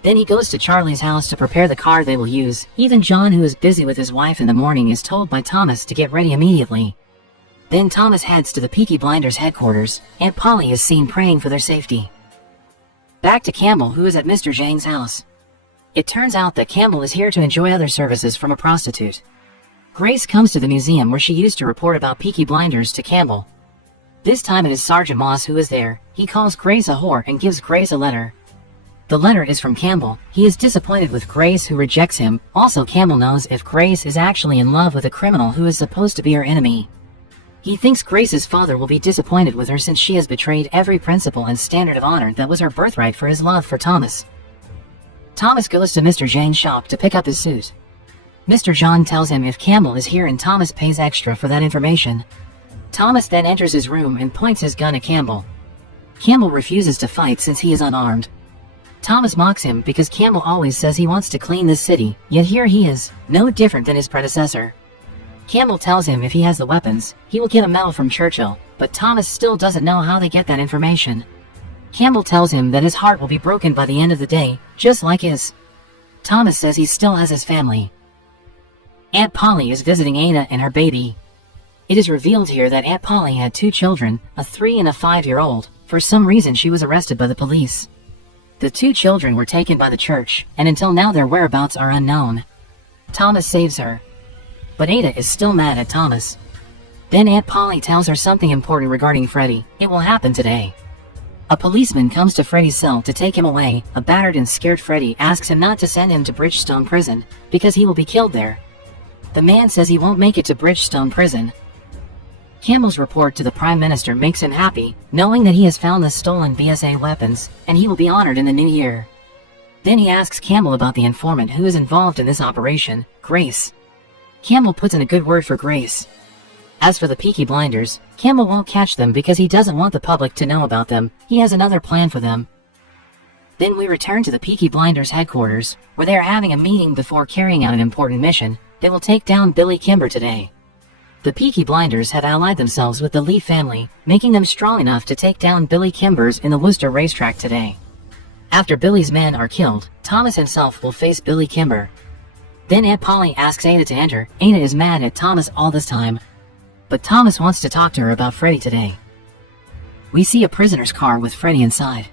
Then he goes to Charlie's house to prepare the car they will use. Even John, who is busy with his wife in the morning, is told by Thomas to get ready immediately. Then Thomas heads to the Peaky Blinders headquarters. Aunt Polly is seen praying for their safety. Back to Campbell, who is at Mr. Zhang's house. It turns out that Campbell is here to enjoy other services from a prostitute. Grace comes to the museum where she used to report about Peaky Blinders to Campbell. This time it is Sergeant Moss who is there. He calls Grace a whore and gives Grace a letter. The letter is from Campbell. He is disappointed with Grace, who rejects him. Also, Campbell knows if Grace is actually in love with a criminal who is supposed to be her enemy. He thinks Grace's father will be disappointed with her since she has betrayed every principle and standard of honor that was her birthright for his love for Thomas. Thomas goes to Mr. Zhang's shop to pick up his suit. Mr. Zhang tells him if Campbell is here and Thomas pays extra for that information. Thomas then enters his room and points his gun at Campbell. Campbell refuses to fight since he is unarmed. Thomas mocks him because Campbell always says he wants to clean this city, yet here he is, no different than his predecessor. Campbell tells him if he has the weapons, he will get a medal from Churchill, but Thomas still doesn't know how they get that information. Campbell tells him that his heart will be broken by the end of the day, just like his. Thomas says he still has his family. Aunt Polly is visiting Ada and her baby. It is revealed here that Aunt Polly had 2 children, a 3 and a 5-year-old. For some reason she was arrested by the police. The 2 children were taken by the church, and until now their whereabouts are unknown. Thomas saves her. But Ada is still mad at Thomas. Then Aunt Polly tells her something important regarding Freddy. It will happen today. A policeman comes to Freddy's cell to take him away. A battered and scared Freddy asks him not to send him to Bridgestone Prison, because he will be killed there. The man says he won't make it to Bridgestone Prison. Campbell's report to the Prime Minister makes him happy, knowing that he has found the stolen BSA weapons, and he will be honored in the new year. Then he asks Campbell about the informant who is involved in this operation, Grace. Campbell puts in a good word for Grace. As for the Peaky Blinders, Campbell won't catch them because he doesn't want the public to know about them. He has another plan for them. Then we return to the Peaky Blinders headquarters, where they are having a meeting before carrying out an important mission. They will take down Billy Kimber today. The Peaky Blinders have allied themselves with the Lee family, making them strong enough to take down Billy Kimbers in the Worcester racetrack today. After Billy's men are killed, Thomas himself will face Billy Kimber. Then Aunt Polly asks Ada to enter. Ada is mad at Thomas all this time, but Thomas wants to talk to her about Freddy today. We see a prisoner's car with Freddy inside.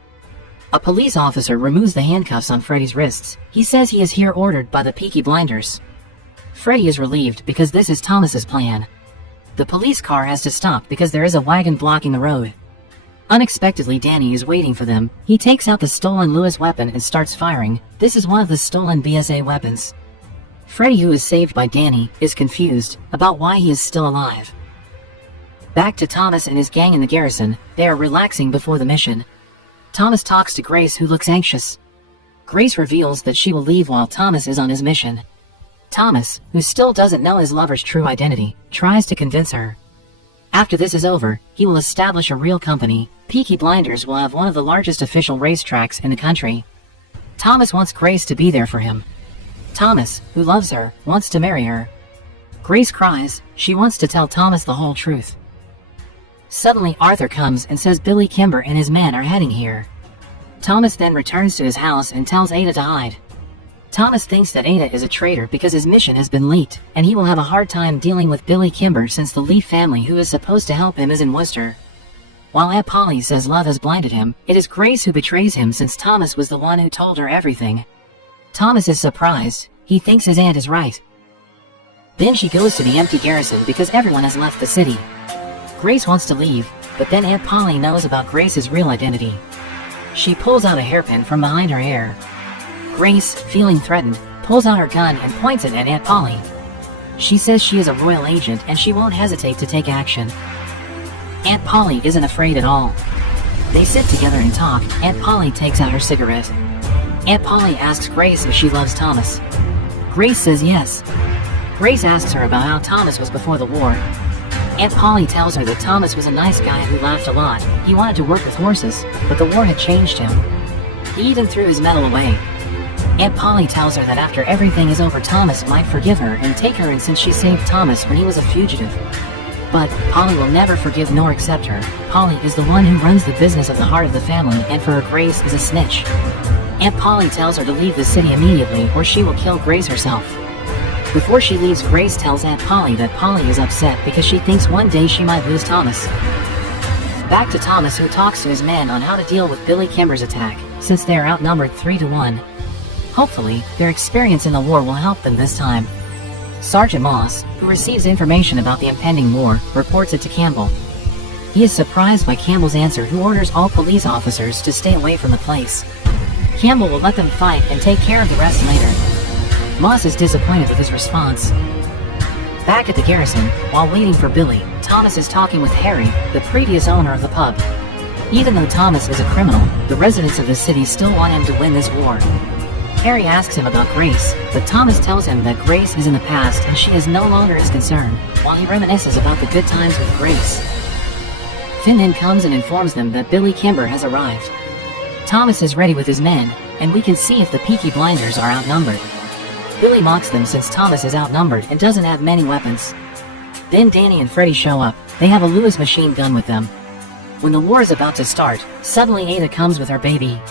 A police officer removes the handcuffs on Freddy's wrists. He says he is here ordered by the Peaky Blinders. Freddy is relieved because this is Thomas's plan. The police car has to stop because there is a wagon blocking the road. Unexpectedly, Danny is waiting for them. He takes out the stolen Lewis weapon and starts firing. This is one of the stolen BSA weapons. Freddy, who is saved by Danny, is confused about why he is still alive. Back to Thomas and his gang in the garrison. They are relaxing before the mission. Thomas talks to Grace, who looks anxious. Grace reveals that she will leave while Thomas is on his mission. Thomas, who still doesn't know his lover's true identity, tries to convince her. After this is over, he will establish a real company. Peaky Blinders will have one of the largest official racetracks in the country. Thomas wants Grace to be there for him. Thomas, who loves her, wants to marry her. Grace cries. She wants to tell Thomas the whole truth. Suddenly Arthur comes and says Billy Kimber and his men are heading here. Thomas then returns to his house and tells Ada to hide. Thomas thinks that Ada is a traitor because his mission has been leaked, and he will have a hard time dealing with Billy Kimber since the Lee family who is supposed to help him is in Worcester. While Aunt Polly says love has blinded him, it is Grace who betrays him since Thomas was the one who told her everything. Thomas is surprised. He thinks his aunt is right. Then she goes to the empty garrison because everyone has left the city. Grace wants to leave, but then Aunt Polly knows about Grace's real identity. She pulls out a hairpin from behind her hair. Grace, feeling threatened, pulls out her gun and points it at Aunt Polly. She says she is a royal agent and she won't hesitate to take action. Aunt Polly isn't afraid at all. They sit together and talk. Aunt Polly takes out her cigarette. Aunt Polly asks Grace if she loves Thomas. Grace says yes. Grace asks her about how Thomas was before the war. Aunt Polly tells her that Thomas was a nice guy who laughed a lot. He wanted to work with horses, but the war had changed him. He even threw his medal away. Aunt Polly tells her that after everything is over, Thomas might forgive her and take her in since she saved Thomas when he was a fugitive. But Polly will never forgive nor accept her. Polly is the one who runs the business of the heart of the family, and for her, Grace is a snitch. Aunt Polly tells her to leave the city immediately or she will kill Grace herself. Before she leaves, Grace tells Aunt Polly that Polly is upset because she thinks one day she might lose Thomas. Back to Thomas, who talks to his men on how to deal with Billy Kimber's attack, since they are outnumbered 3-1. Hopefully, their experience in the war will help them this time. Sergeant Moss, who receives information about the impending war, reports it to Campbell. He is surprised by Campbell's answer, who orders all police officers to stay away from the place. Campbell will let them fight and take care of the rest later. Moss is disappointed with his response. Back at the garrison, while waiting for Billy, Thomas is talking with Harry, the previous owner of the pub. Even though Thomas is a criminal, the residents of the city still want him to win this war. Harry asks him about Grace, but Thomas tells him that Grace is in the past and she is no longer his concern, while he reminisces about the good times with Grace. Finn then comes and informs them that Billy Kimber has arrived. Thomas is ready with his men, and we can see if the Peaky Blinders are outnumbered. Billy mocks them since Thomas is outnumbered and doesn't have many weapons. Then Danny and Freddy show up. They have a Lewis machine gun with them. When the war is about to start, suddenly Ada comes with her baby.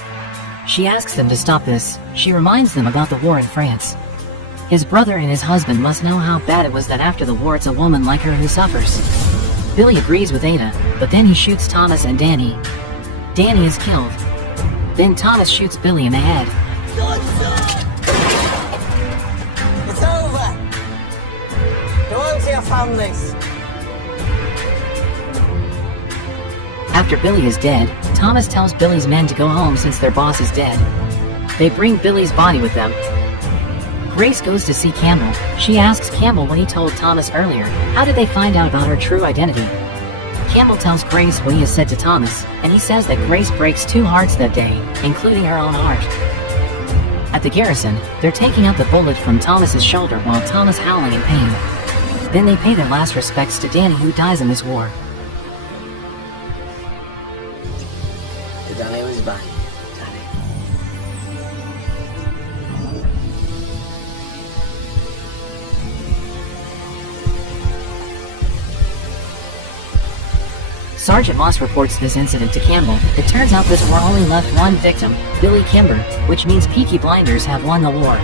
She asks them to stop this. She reminds them about the war in France. His brother and his husband must know how bad it was that after the war it's a woman like her who suffers. Billy agrees with Ada, but then he shoots Thomas and Danny. Danny is killed. Then Thomas shoots Billy in the head. It's over. Go home to your families. After Billy is dead, Thomas tells Billy's men to go home since their boss is dead. They bring Billy's body with them. Grace goes to see Campbell. She asks Campbell what he told Thomas earlier. How did they find out about her true identity? Campbell tells Grace what he has said to Thomas, and he says that Grace breaks 2 hearts that day, including her own heart. At the garrison, they're taking out the bullet from Thomas's shoulder while Thomas howling in pain. Then they pay their last respects to Danny, who dies in this war. The Danny was back. Sergeant Moss reports this incident to Campbell. It turns out this war only left one victim, Billy Kimber, which means Peaky Blinders have won the war.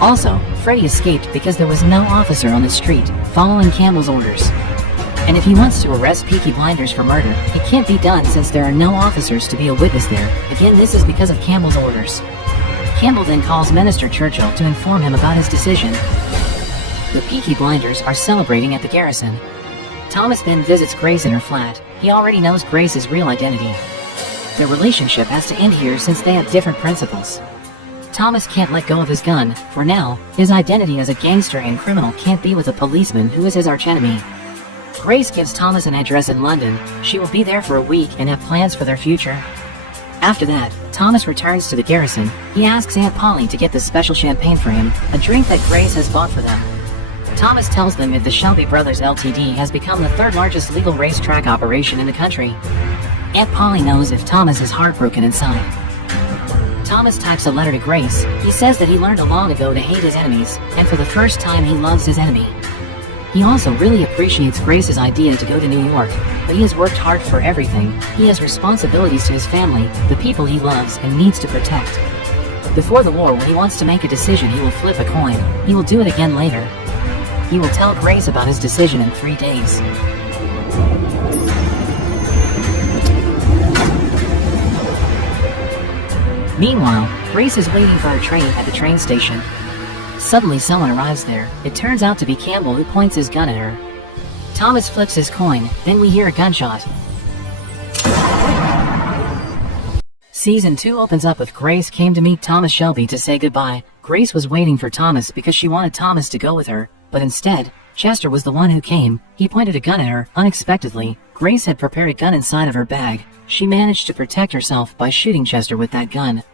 Also, Freddy escaped because there was no officer on the street, following Campbell's orders. And if he wants to arrest Peaky Blinders for murder, it can't be done since there are no officers to be a witness there. Again, this is because of Campbell's orders. Campbell then calls Minister Churchill to inform him about his decision. The Peaky Blinders are celebrating at the garrison. Thomas then visits Grace in her flat. He already knows Grace's real identity. Their relationship has to end here since they have different principles. Thomas can't let go of his gun. For now, his identity as a gangster and criminal can't be with a policeman who is his archenemy. Grace gives Thomas an address in London. She will be there for a week and have plans for their future. After that, Thomas returns to the garrison. He asks Aunt Polly to get this special champagne for him, a drink that Grace has bought for them. Thomas tells them if the Shelby Brothers Ltd has become the 3rd largest legal racetrack operation in the country. Aunt Polly knows if Thomas is heartbroken inside. Thomas types a letter to Grace. He says that he learned long ago to hate his enemies, and for the first time he loves his enemy. He also really appreciates Grace's idea to go to New York, but he has worked hard for everything. He has responsibilities to his family, the people he loves and needs to protect. Before the war, when he wants to make a decision, he will flip a coin. He will do it again later. He will tell Grace about his decision in 3 days. Meanwhile, Grace is waiting for her train at the train station. Suddenly someone arrives there. It turns out to be Campbell, who points his gun at her. Thomas flips his coin, then we hear a gunshot. Season 2 opens up with Grace came to meet Tommy Shelby to say goodbye. Grace was waiting for Thomas because she wanted Thomas to go with her. But instead, Chester was the one who came. He pointed a gun at her, unexpectedly. Grace had prepared a gun inside of her bag. She managed to protect herself by shooting Chester with that gun.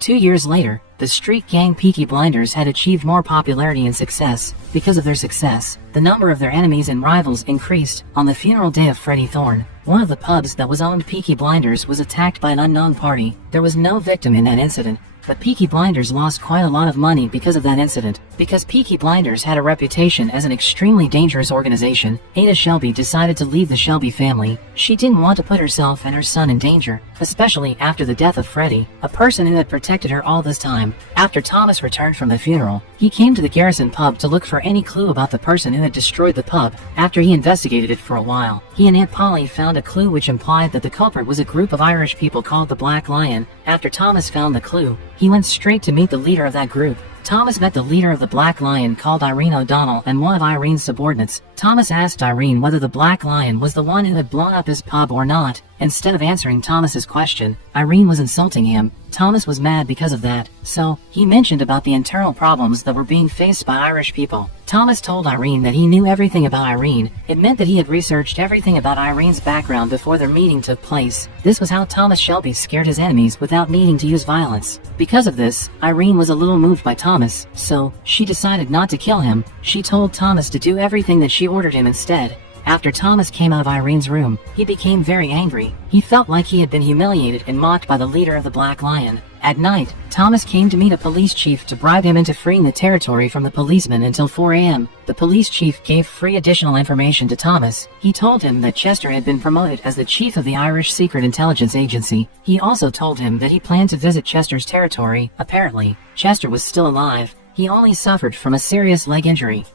2 years later, the street gang Peaky Blinders had achieved more popularity and success. Because of their success, the number of their enemies and rivals increased. On the funeral day of Freddie Thorne, one of the pubs that was owned Peaky Blinders was attacked by an unknown party. There was no victim in that incident, but Peaky Blinders lost quite a lot of money because of that incident. Because Peaky Blinders had a reputation as an extremely dangerous organization, Ada Shelby decided to leave the Shelby family. She didn't want to put herself and her son in danger, especially after the death of Freddie, a person who had protected her all this time. After Thomas returned from the funeral, he came to the garrison pub to look for any clue about the person who had destroyed the pub. After he investigated it for a while, he and Aunt Polly found a clue which implied that the culprit was a group of Irish people called the Black Lion. After Thomas found the clue, he went straight to meet the leader of that group. Thomas met the leader of the Black Lion called Irene O'Donnell and one of Irene's subordinates. Thomas asked Irene whether the Black Lion was the one who had blown up his pub or not. Instead of answering Thomas's question, Irene was insulting him. Thomas was mad because of that, so he mentioned about the internal problems that were being faced by Irish people. Thomas told Irene that he knew everything about Irene. It meant that he had researched everything about Irene's background before their meeting took place. This was how Thomas Shelby scared his enemies without needing to use violence. Because of this, Irene was a little moved by Thomas, so she decided not to kill him. She told Thomas to do everything that she ordered him instead. After Thomas came out of Irene's room, he became very angry. He felt like he had been humiliated and mocked by the leader of the Black Lion. At night, Thomas came to meet a police chief to bribe him into freeing the territory from the policemen until 4 a.m. The police chief gave free additional information to Thomas. He told him that Chester had been promoted as the chief of the Irish Secret Intelligence Agency. He also told him that he planned to visit Chester's territory. Apparently, Chester was still alive. he only suffered from a serious leg injury.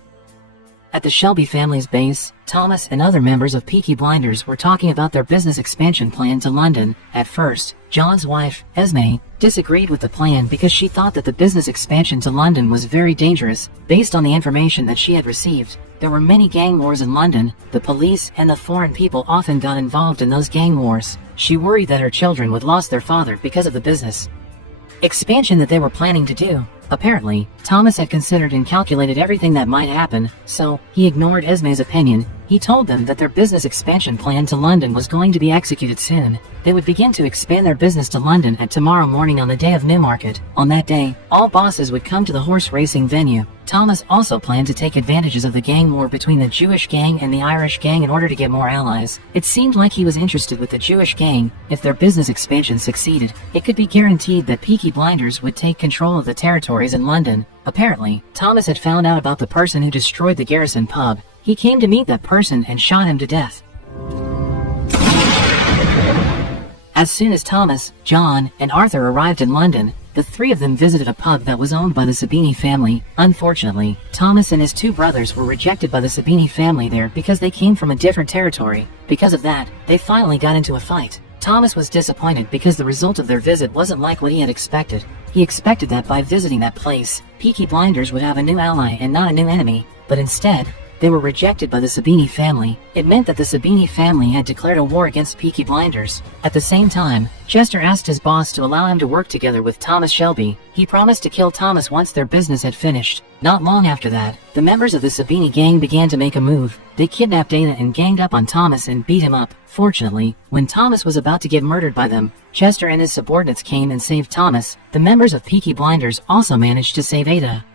At the Shelby family's base, Thomas and other members of Peaky Blinders were talking about their business expansion plan to London. At first, John's wife, Esme, disagreed with the plan because she thought that the business expansion to London was very dangerous. Based on the information that she had received, there were many gang wars in London. The police and the foreign people often got involved in those gang wars. She worried that her children would lose their father because of the business expansion that they were planning to do. Apparently, Thomas had considered and calculated everything that might happen, so he ignored Esme's opinion. He told them that their business expansion plan to London was going to be executed soon. They would begin to expand their business to London at tomorrow morning on the day of Newmarket. On that day, all bosses would come to the horse racing venue. Thomas also planned to take advantages of the gang war between the Jewish gang and the Irish gang in order to get more allies. It seemed like he was interested with the Jewish gang. If their business expansion succeeded, it could be guaranteed that Peaky Blinders would take control of the territories in London. Apparently, Thomas had found out about the person who destroyed the Garrison pub. He came to meet that person and shot him to death. As soon as Thomas, John, and Arthur arrived in London, the three of them visited a pub that was owned by the Sabini family. Unfortunately, Thomas and his two brothers were rejected by the Sabini family there because they came from a different territory. Because of that, they finally got into a fight. Thomas was disappointed because the result of their visit wasn't like what he had expected. He expected that by visiting that place, Peaky Blinders would have a new ally and not a new enemy, but instead, they were rejected by the Sabini family. It meant that the Sabini family had declared a war against Peaky Blinders. At the same time, Chester asked his boss to allow him to work together with Thomas Shelby. He promised to kill Thomas once their business had finished. Not long after that, the members of the Sabini gang began to make a move. They kidnapped Ada and ganged up on Thomas and beat him up. Fortunately, when Thomas was about to get murdered by them, Chester and his subordinates came and saved Thomas. The members of Peaky Blinders also managed to save Ada.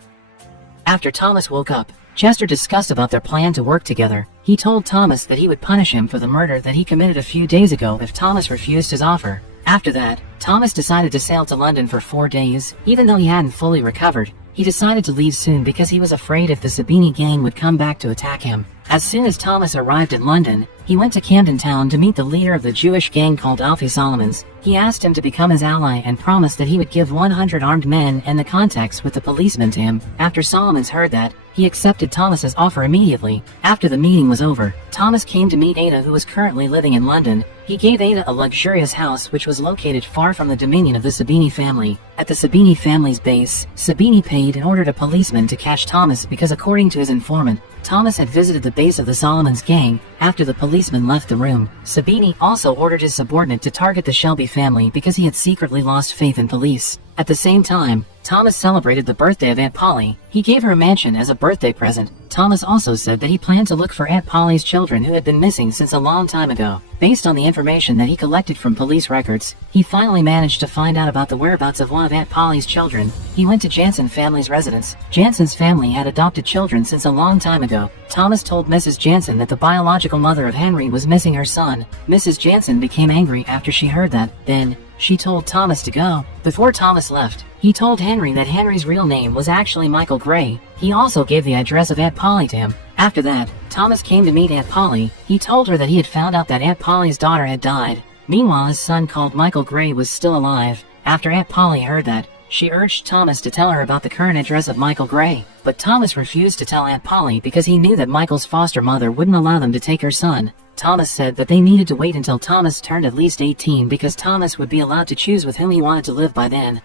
After Thomas woke up, Chester discussed about their plan to work together. He told Thomas that he would punish him for the murder that he committed a few days ago if Thomas refused his offer. After that, Thomas decided to sail to London for 4 days. Even though he hadn't fully recovered, he decided to leave soon because he was afraid if the Sabini gang would come back to attack him. As soon as Thomas arrived in London, he went to Camden Town to meet the leader of the Jewish gang called Alfie Solomons. He asked him to become his ally and promised that he would give 100 armed men and the contacts with the policemen to him. After Solomons heard that, he accepted Thomas's offer immediately. After the meeting was over, Thomas came to meet Ada, who was currently living in London. He gave Ada a luxurious house which was located far from the dominion of the Sabini family. At the Sabini family's base, Sabini paid and ordered a policeman to catch Thomas because, according to his informant, Thomas had visited the base of the Solomons gang. After the policeman left the room, Sabini also ordered his subordinate to target the Shelby family because he had secretly lost faith in police. At the same time, Thomas celebrated the birthday of Aunt Polly. He gave her a mansion as a birthday present. Thomas also said that he planned to look for Aunt Polly's children who had been missing since a long time ago. Based on the information that he collected from police records, he finally managed to find out about the whereabouts of one of Aunt Polly's children. He went to Jansen family's residence. Jansen's family had adopted children since a long time ago. Thomas told Mrs. Jansen that the biological mother of Henry was missing her son. Mrs. Jansen became angry after she heard that. Then, she told Thomas to go. Before Thomas left, he told Henry that Henry's real name was actually Michael Gray. He also gave the address of Aunt Polly to him. After that, Thomas came to meet Aunt Polly. He told her that he had found out that Aunt Polly's daughter had died. Meanwhile, his son called Michael Gray was still alive. After Aunt Polly heard that, she urged Thomas to tell her about the current address of Michael Gray. But Thomas refused to tell Aunt Polly because he knew that Michael's foster mother wouldn't allow them to take her son. Thomas said that they needed to wait until Thomas turned at least 18 because Thomas would be allowed to choose with whom he wanted to live by then.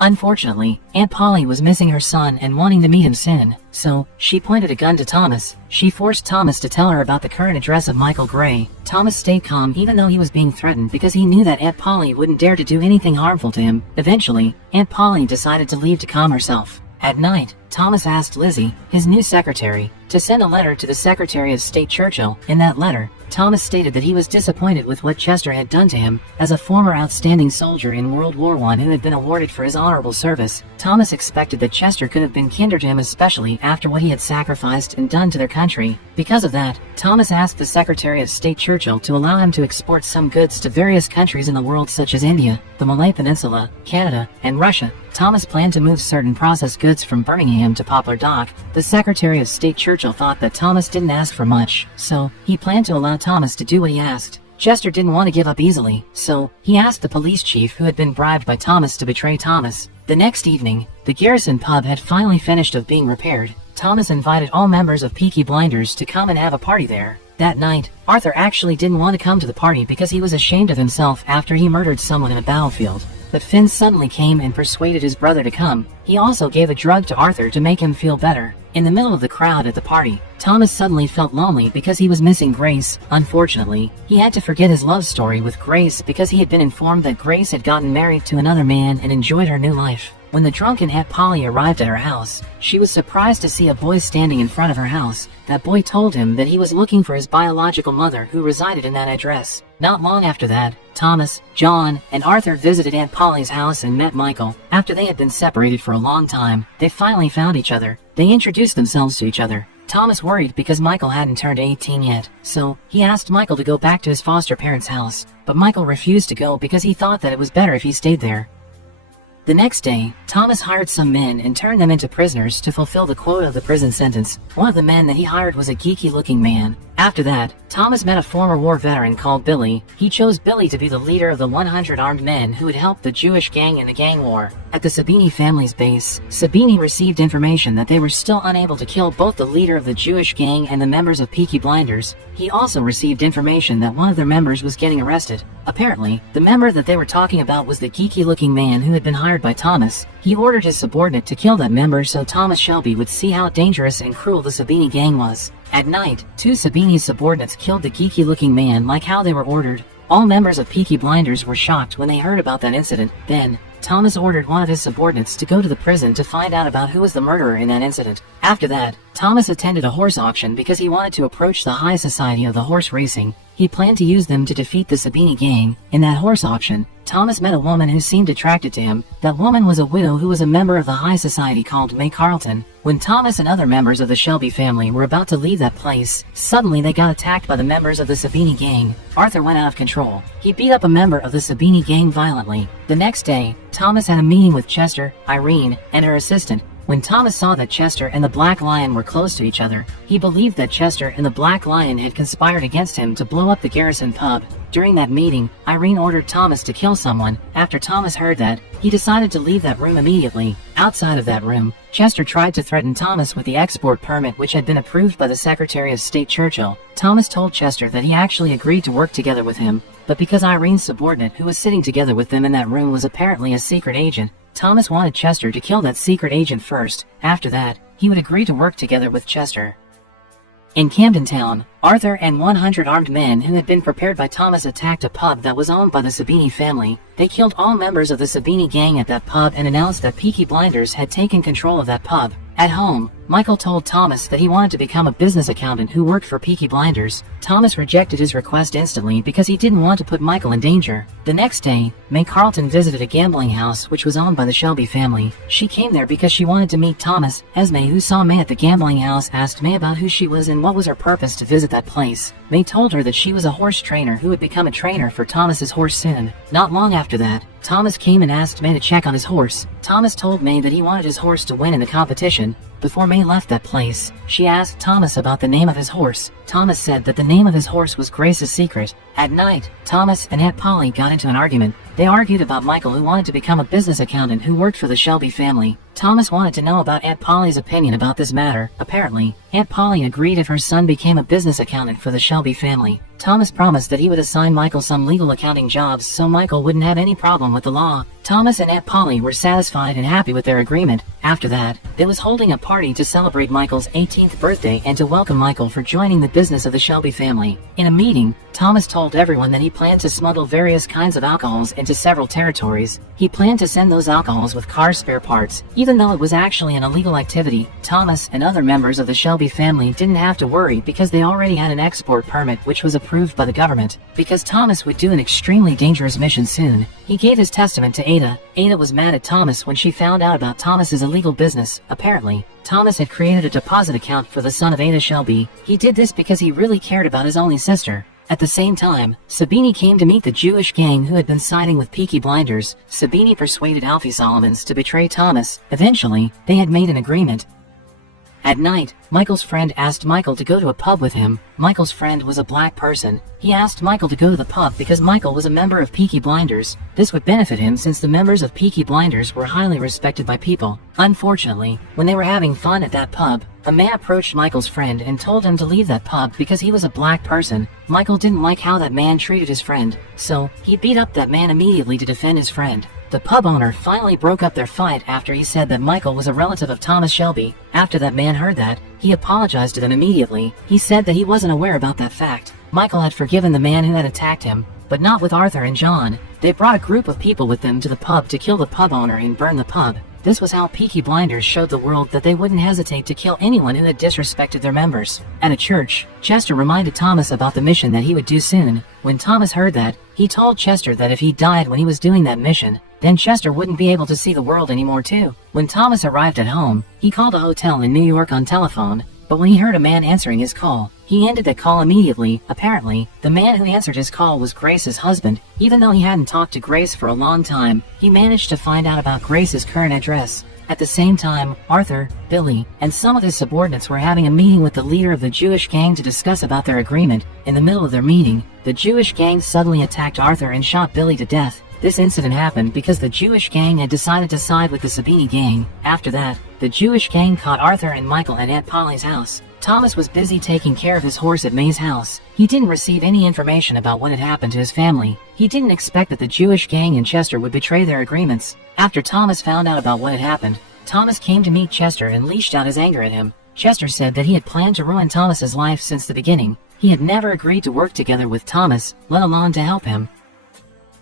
Unfortunately, Aunt Polly was missing her son and wanting to meet him soon, so she pointed a gun to Thomas. She forced Thomas to tell her about the current address of Michael Gray. Thomas stayed calm even though he was being threatened because he knew that Aunt Polly wouldn't dare to do anything harmful to him. Eventually, Aunt Polly decided to leave to calm herself. At night, Thomas asked Lizzie, his new secretary, to send a letter to the Secretary of State Churchill. In that letter, Thomas stated that he was disappointed with what Chester had done to him. As a former outstanding soldier in World War I who had been awarded for his honorable service, Thomas expected that Chester could have been kinder to him, especially after what he had sacrificed and done to their country. Because of that, Thomas asked the Secretary of State Churchill to allow him to export some goods to various countries in the world such as India, the Malay Peninsula, Canada, and Russia. Thomas planned to move certain processed goods from Birmingham to Poplar Dock. The Secretary of State Churchill thought that Thomas didn't ask for much, so he planned to allow Thomas to do what he asked. Chester didn't want to give up easily, so he asked the police chief who had been bribed by Thomas to betray Thomas. The next evening, the Garrison pub had finally finished of being repaired. Thomas invited all members of Peaky Blinders to come and have a party there. That night, Arthur actually didn't want to come to the party because he was ashamed of himself after he murdered someone in a battlefield. But Finn suddenly came and persuaded his brother to come. He also gave a drug to Arthur to make him feel better. In the middle of the crowd at the party, Thomas suddenly felt lonely because he was missing Grace. Unfortunately, he had to forget his love story with Grace because he had been informed that Grace had gotten married to another man and enjoyed her new life. When the drunken Aunt Polly arrived at her house, she was surprised to see a boy standing in front of her house. That boy told him that he was looking for his biological mother who resided in that address. Not long after that, Thomas, John, and Arthur visited Aunt Polly's house and met Michael. After they had been separated for a long time, they finally found each other. They introduced themselves to each other. Thomas worried because Michael hadn't turned 18 yet, so he asked Michael to go back to his foster parents' house. But Michael refused to go because he thought that it was better if he stayed there. The next day, Thomas hired some men and turned them into prisoners to fulfill the quota of the prison sentence. One of the men that he hired was a geeky-looking man. After that, Thomas met a former war veteran called Billy. He chose Billy to be the leader of the 100 armed men who would help the Jewish gang in the gang war. At the Sabini family's base, Sabini received information that they were still unable to kill both the leader of the Jewish gang and the members of Peaky Blinders. He also received information that one of their members was getting arrested. Apparently, the member that they were talking about was the geeky-looking man who had been hired by Thomas. He ordered his subordinate to kill that member so Thomas Shelby would see how dangerous and cruel the Sabini gang was. At night, 2 Sabini's subordinates killed the geeky-looking man like how they were ordered. All members of Peaky Blinders were shocked when they heard about that incident. Then, Thomas ordered one of his subordinates to go to the prison to find out about who was the murderer in that incident. After that, Thomas attended a horse auction because he wanted to approach the high society of the horse racing. He planned to use them to defeat the Sabini gang. In that horse auction, Thomas met a woman who seemed attracted to him. That woman was a widow who was a member of the high society called May Carlton. When Thomas and other members of the Shelby family were about to leave that place, suddenly they got attacked by the members of the Sabini gang. Arthur went out of control. He beat up a member of the Sabini gang violently. The next day, Thomas had a meeting with Chester, Irene, and her assistant. When Thomas saw that Chester and the Black Lion were close to each other, he believed that Chester and the Black Lion had conspired against him to blow up the Garrison pub. During that meeting, Irene ordered Thomas to kill someone. After Thomas heard that, he decided to leave that room immediately. Outside of that room, Chester tried to threaten Thomas with the export permit which had been approved by the Secretary of State Churchill. Thomas told Chester that he actually agreed to work together with him, but because Irene's subordinate who was sitting together with them in that room was apparently a secret agent, Thomas wanted Chester to kill that secret agent first. After that, he would agree to work together with Chester. In Camden Town, Arthur and 100 armed men who had been prepared by Thomas attacked a pub that was owned by the Sabini family. They killed all members of the Sabini gang at that pub and announced that Peaky Blinders had taken control of that pub. At home, Michael told Thomas that he wanted to become a business accountant who worked for Peaky Blinders. Thomas rejected his request instantly because he didn't want to put Michael in danger. The next day, May Carlton visited a gambling house which was owned by the Shelby family. She came there because she wanted to meet Thomas. Esme, who saw May at the gambling house, asked May about who she was and what was her purpose to visit that place. May told her that she was a horse trainer who would become a trainer for Thomas's horse soon. Not long after that, Thomas came and asked May to check on his horse. Thomas told May that he wanted his horse to win in the competition. Before May left that place, she asked Thomas about the name of his horse. Thomas said that the name of his horse was Grace's Secret. At night, Thomas and Aunt Polly got into an argument. They argued about Michael, who wanted to become a business accountant who worked for the Shelby family. Thomas wanted to know about Aunt Polly's opinion about this matter. Apparently, Aunt Polly agreed if her son became a business accountant for the Shelby family. Thomas promised that he would assign Michael some legal accounting jobs so Michael wouldn't have any problem with the law. Thomas and Aunt Polly were satisfied and happy with their agreement. After that, they was holding a party to celebrate Michael's 18th birthday and to welcome Michael for joining the business of the Shelby family. In a meeting, Thomas told everyone that he planned to smuggle various kinds of alcohols into several territories. He planned to send those alcohols with car spare parts. Even though it was actually an illegal activity, Thomas and other members of the Shelby family didn't have to worry because they already had an export permit which was approved by the government. Because Thomas would do an extremely dangerous mission soon, he gave his testament to Ada. Ada was mad at Thomas when she found out about Thomas's illegal business. Apparently, Thomas had created a deposit account for the son of Ada Shelby. He did this because he really cared about his only sister. At the same time, Sabini came to meet the Jewish gang who had been siding with Peaky Blinders. Sabini persuaded Alfie Solomons to betray Thomas. Eventually, they had made an agreement. At night, Michael's friend asked Michael to go to a pub with him. Michael's friend was a black person. He asked Michael to go to the pub because Michael was a member of Peaky Blinders. This would benefit him since the members of Peaky Blinders were highly respected by people. Unfortunately, when they were having fun at that pub, a man approached Michael's friend and told him to leave that pub because he was a black person. Michael didn't like how that man treated his friend, so he beat up that man immediately to defend his friend. The pub owner finally broke up their fight after he said that Michael was a relative of Thomas Shelby. After that man heard that, he apologized to them immediately. He said that he wasn't aware about that fact. Michael had forgiven the man who had attacked him, but not with Arthur and John. They brought a group of people with them to the pub to kill the pub owner and burn the pub. This was how Peaky Blinders showed the world that they wouldn't hesitate to kill anyone who had disrespected their members. At a church, Chester reminded Thomas about the mission that he would do soon. When Thomas heard that, he told Chester that if he died when he was doing that mission, then Chester wouldn't be able to see the world anymore too. When Thomas arrived at home, he called a hotel in New York on telephone, but when he heard a man answering his call, he ended the call immediately. Apparently, the man who answered his call was Grace's husband. Even though he hadn't talked to Grace for a long time, he managed to find out about Grace's current address. At the same time, Arthur, Billy, and some of his subordinates were having a meeting with the leader of the Jewish gang to discuss about their agreement. In the middle of their meeting, the Jewish gang suddenly attacked Arthur and shot Billy to death. This incident happened because the Jewish gang had decided to side with the Sabini gang. After that, the Jewish gang caught Arthur and Michael at Aunt Polly's house. Thomas was busy taking care of his horse at May's house. He didn't receive any information about what had happened to his family. He didn't expect that the Jewish gang and Chester would betray their agreements. After Thomas found out about what had happened, Thomas came to meet Chester and leashed out his anger at him. Chester said that he had planned to ruin Thomas's life since the beginning. He had never agreed to work together with Thomas, let alone to help him.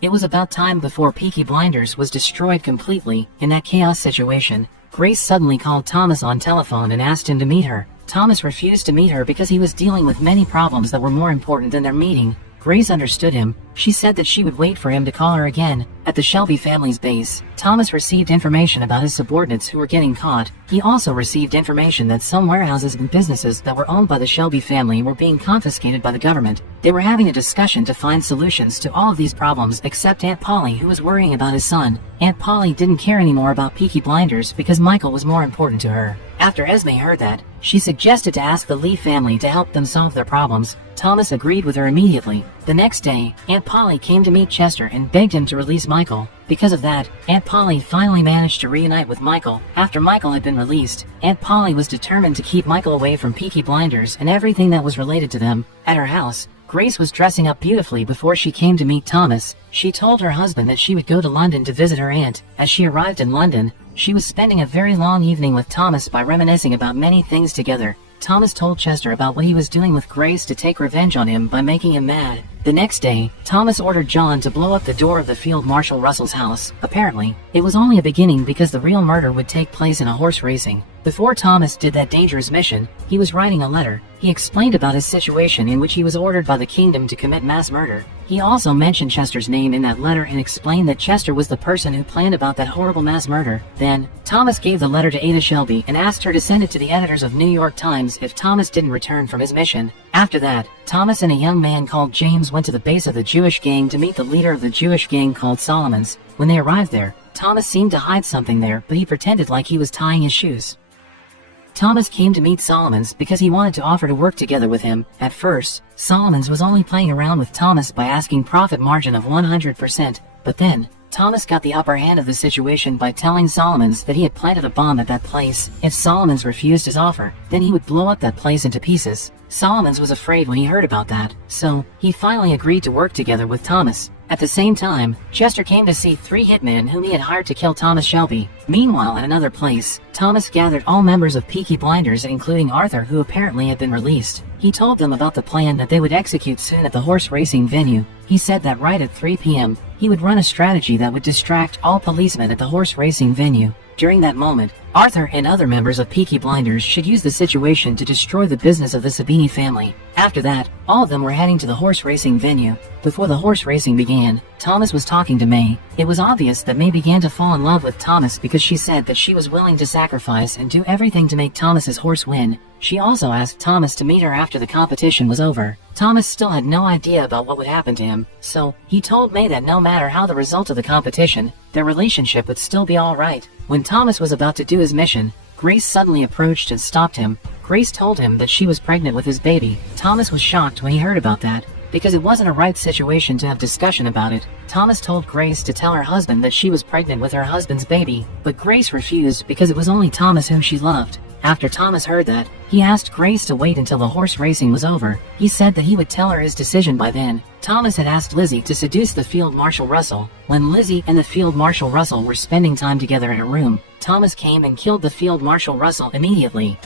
It was about time before Peaky Blinders was destroyed completely. In that chaos situation, Grace suddenly called Thomas on telephone and asked him to meet her. Thomas refused to meet her because he was dealing with many problems that were more important than their meeting. Grace understood him. She said that she would wait for him to call her again. At the Shelby family's base, Thomas received information about his subordinates who were getting caught. He also received information that some warehouses and businesses that were owned by the Shelby family were being confiscated by the government. They were having a discussion to find solutions to all of these problems except Aunt Polly, who was worrying about his son. Aunt Polly didn't care anymore about Peaky Blinders because Michael was more important to her. After Esme heard that, she suggested to ask the Lee family to help them solve their problems. Thomas agreed with her immediately. The next day, Aunt Polly came to meet Chester and begged him to release Michael. Because of that, Aunt Polly finally managed to reunite with Michael. After Michael had been released, Aunt Polly was determined to keep Michael away from Peaky Blinders and everything that was related to them. At her house, Grace was dressing up beautifully before she came to meet Thomas. She told her husband that she would go to London to visit her aunt. As she arrived in London, she was spending a very long evening with Thomas by reminiscing about many things together. Thomas told Chester about what he was doing with Grace to take revenge on him by making him mad. The next day, Thomas ordered John to blow up the door of the Field Marshal Russell's house. Apparently, it was only a beginning because the real murder would take place in a horse racing. Before Thomas did that dangerous mission, he was writing a letter. He explained about his situation in which he was ordered by the kingdom to commit mass murder. He also mentioned Chester's name in that letter and explained that Chester was the person who planned about that horrible mass murder. Then, Thomas gave the letter to Ada Shelby and asked her to send it to the editors of New York Times if Thomas didn't return from his mission. After that, Thomas and a young man called James went to the base of the Jewish gang to meet the leader of the Jewish gang called Solomon's. When they arrived there, Thomas seemed to hide something there, but he pretended like he was tying his shoes. Thomas came to meet Solomon's because he wanted to offer to work together with him. At first, Solomon's was only playing around with Thomas by asking profit margin of 100%, but then, Thomas got the upper hand of the situation by telling Solomon's that he had planted a bomb at that place. If Solomon's refused his offer, then he would blow up that place into pieces. Solomon's was afraid when he heard about that, so he finally agreed to work together with Thomas. At the same time, Chester came to see 3 hitmen whom he had hired to kill Thomas Shelby. Meanwhile, at another place, Thomas gathered all members of Peaky Blinders, including Arthur, who apparently had been released. He told them about the plan that they would execute soon at the horse racing venue. He said that right at 3 p.m., he would run a strategy that would distract all policemen at the horse racing venue. During that moment, Arthur and other members of Peaky Blinders should use the situation to destroy the business of the Sabini family. After that, all of them were heading to the horse racing venue. Before the horse racing began, Thomas was talking to May. It was obvious that May began to fall in love with Thomas because she said that she was willing to sacrifice and do everything to make Thomas's horse win. She also asked Thomas to meet her after the competition was over. Thomas still had no idea about what would happen to him, so he told May that no matter how the result of the competition, their relationship would still be alright. When Thomas was about to do his mission, Grace suddenly approached and stopped him. Grace told him that she was pregnant with his baby. Thomas was shocked when he heard about that, because it wasn't a right situation to have discussion about it. Thomas told Grace to tell her husband that she was pregnant with her husband's baby, but Grace refused because it was only Thomas whom she loved. After Thomas heard that, he asked Grace to wait until the horse racing was over. He said that he would tell her his decision by then. Thomas had asked Lizzie to seduce the Field Marshal Russell. When Lizzie and the Field Marshal Russell were spending time together in a room, Thomas came and killed the Field Marshal Russell immediately.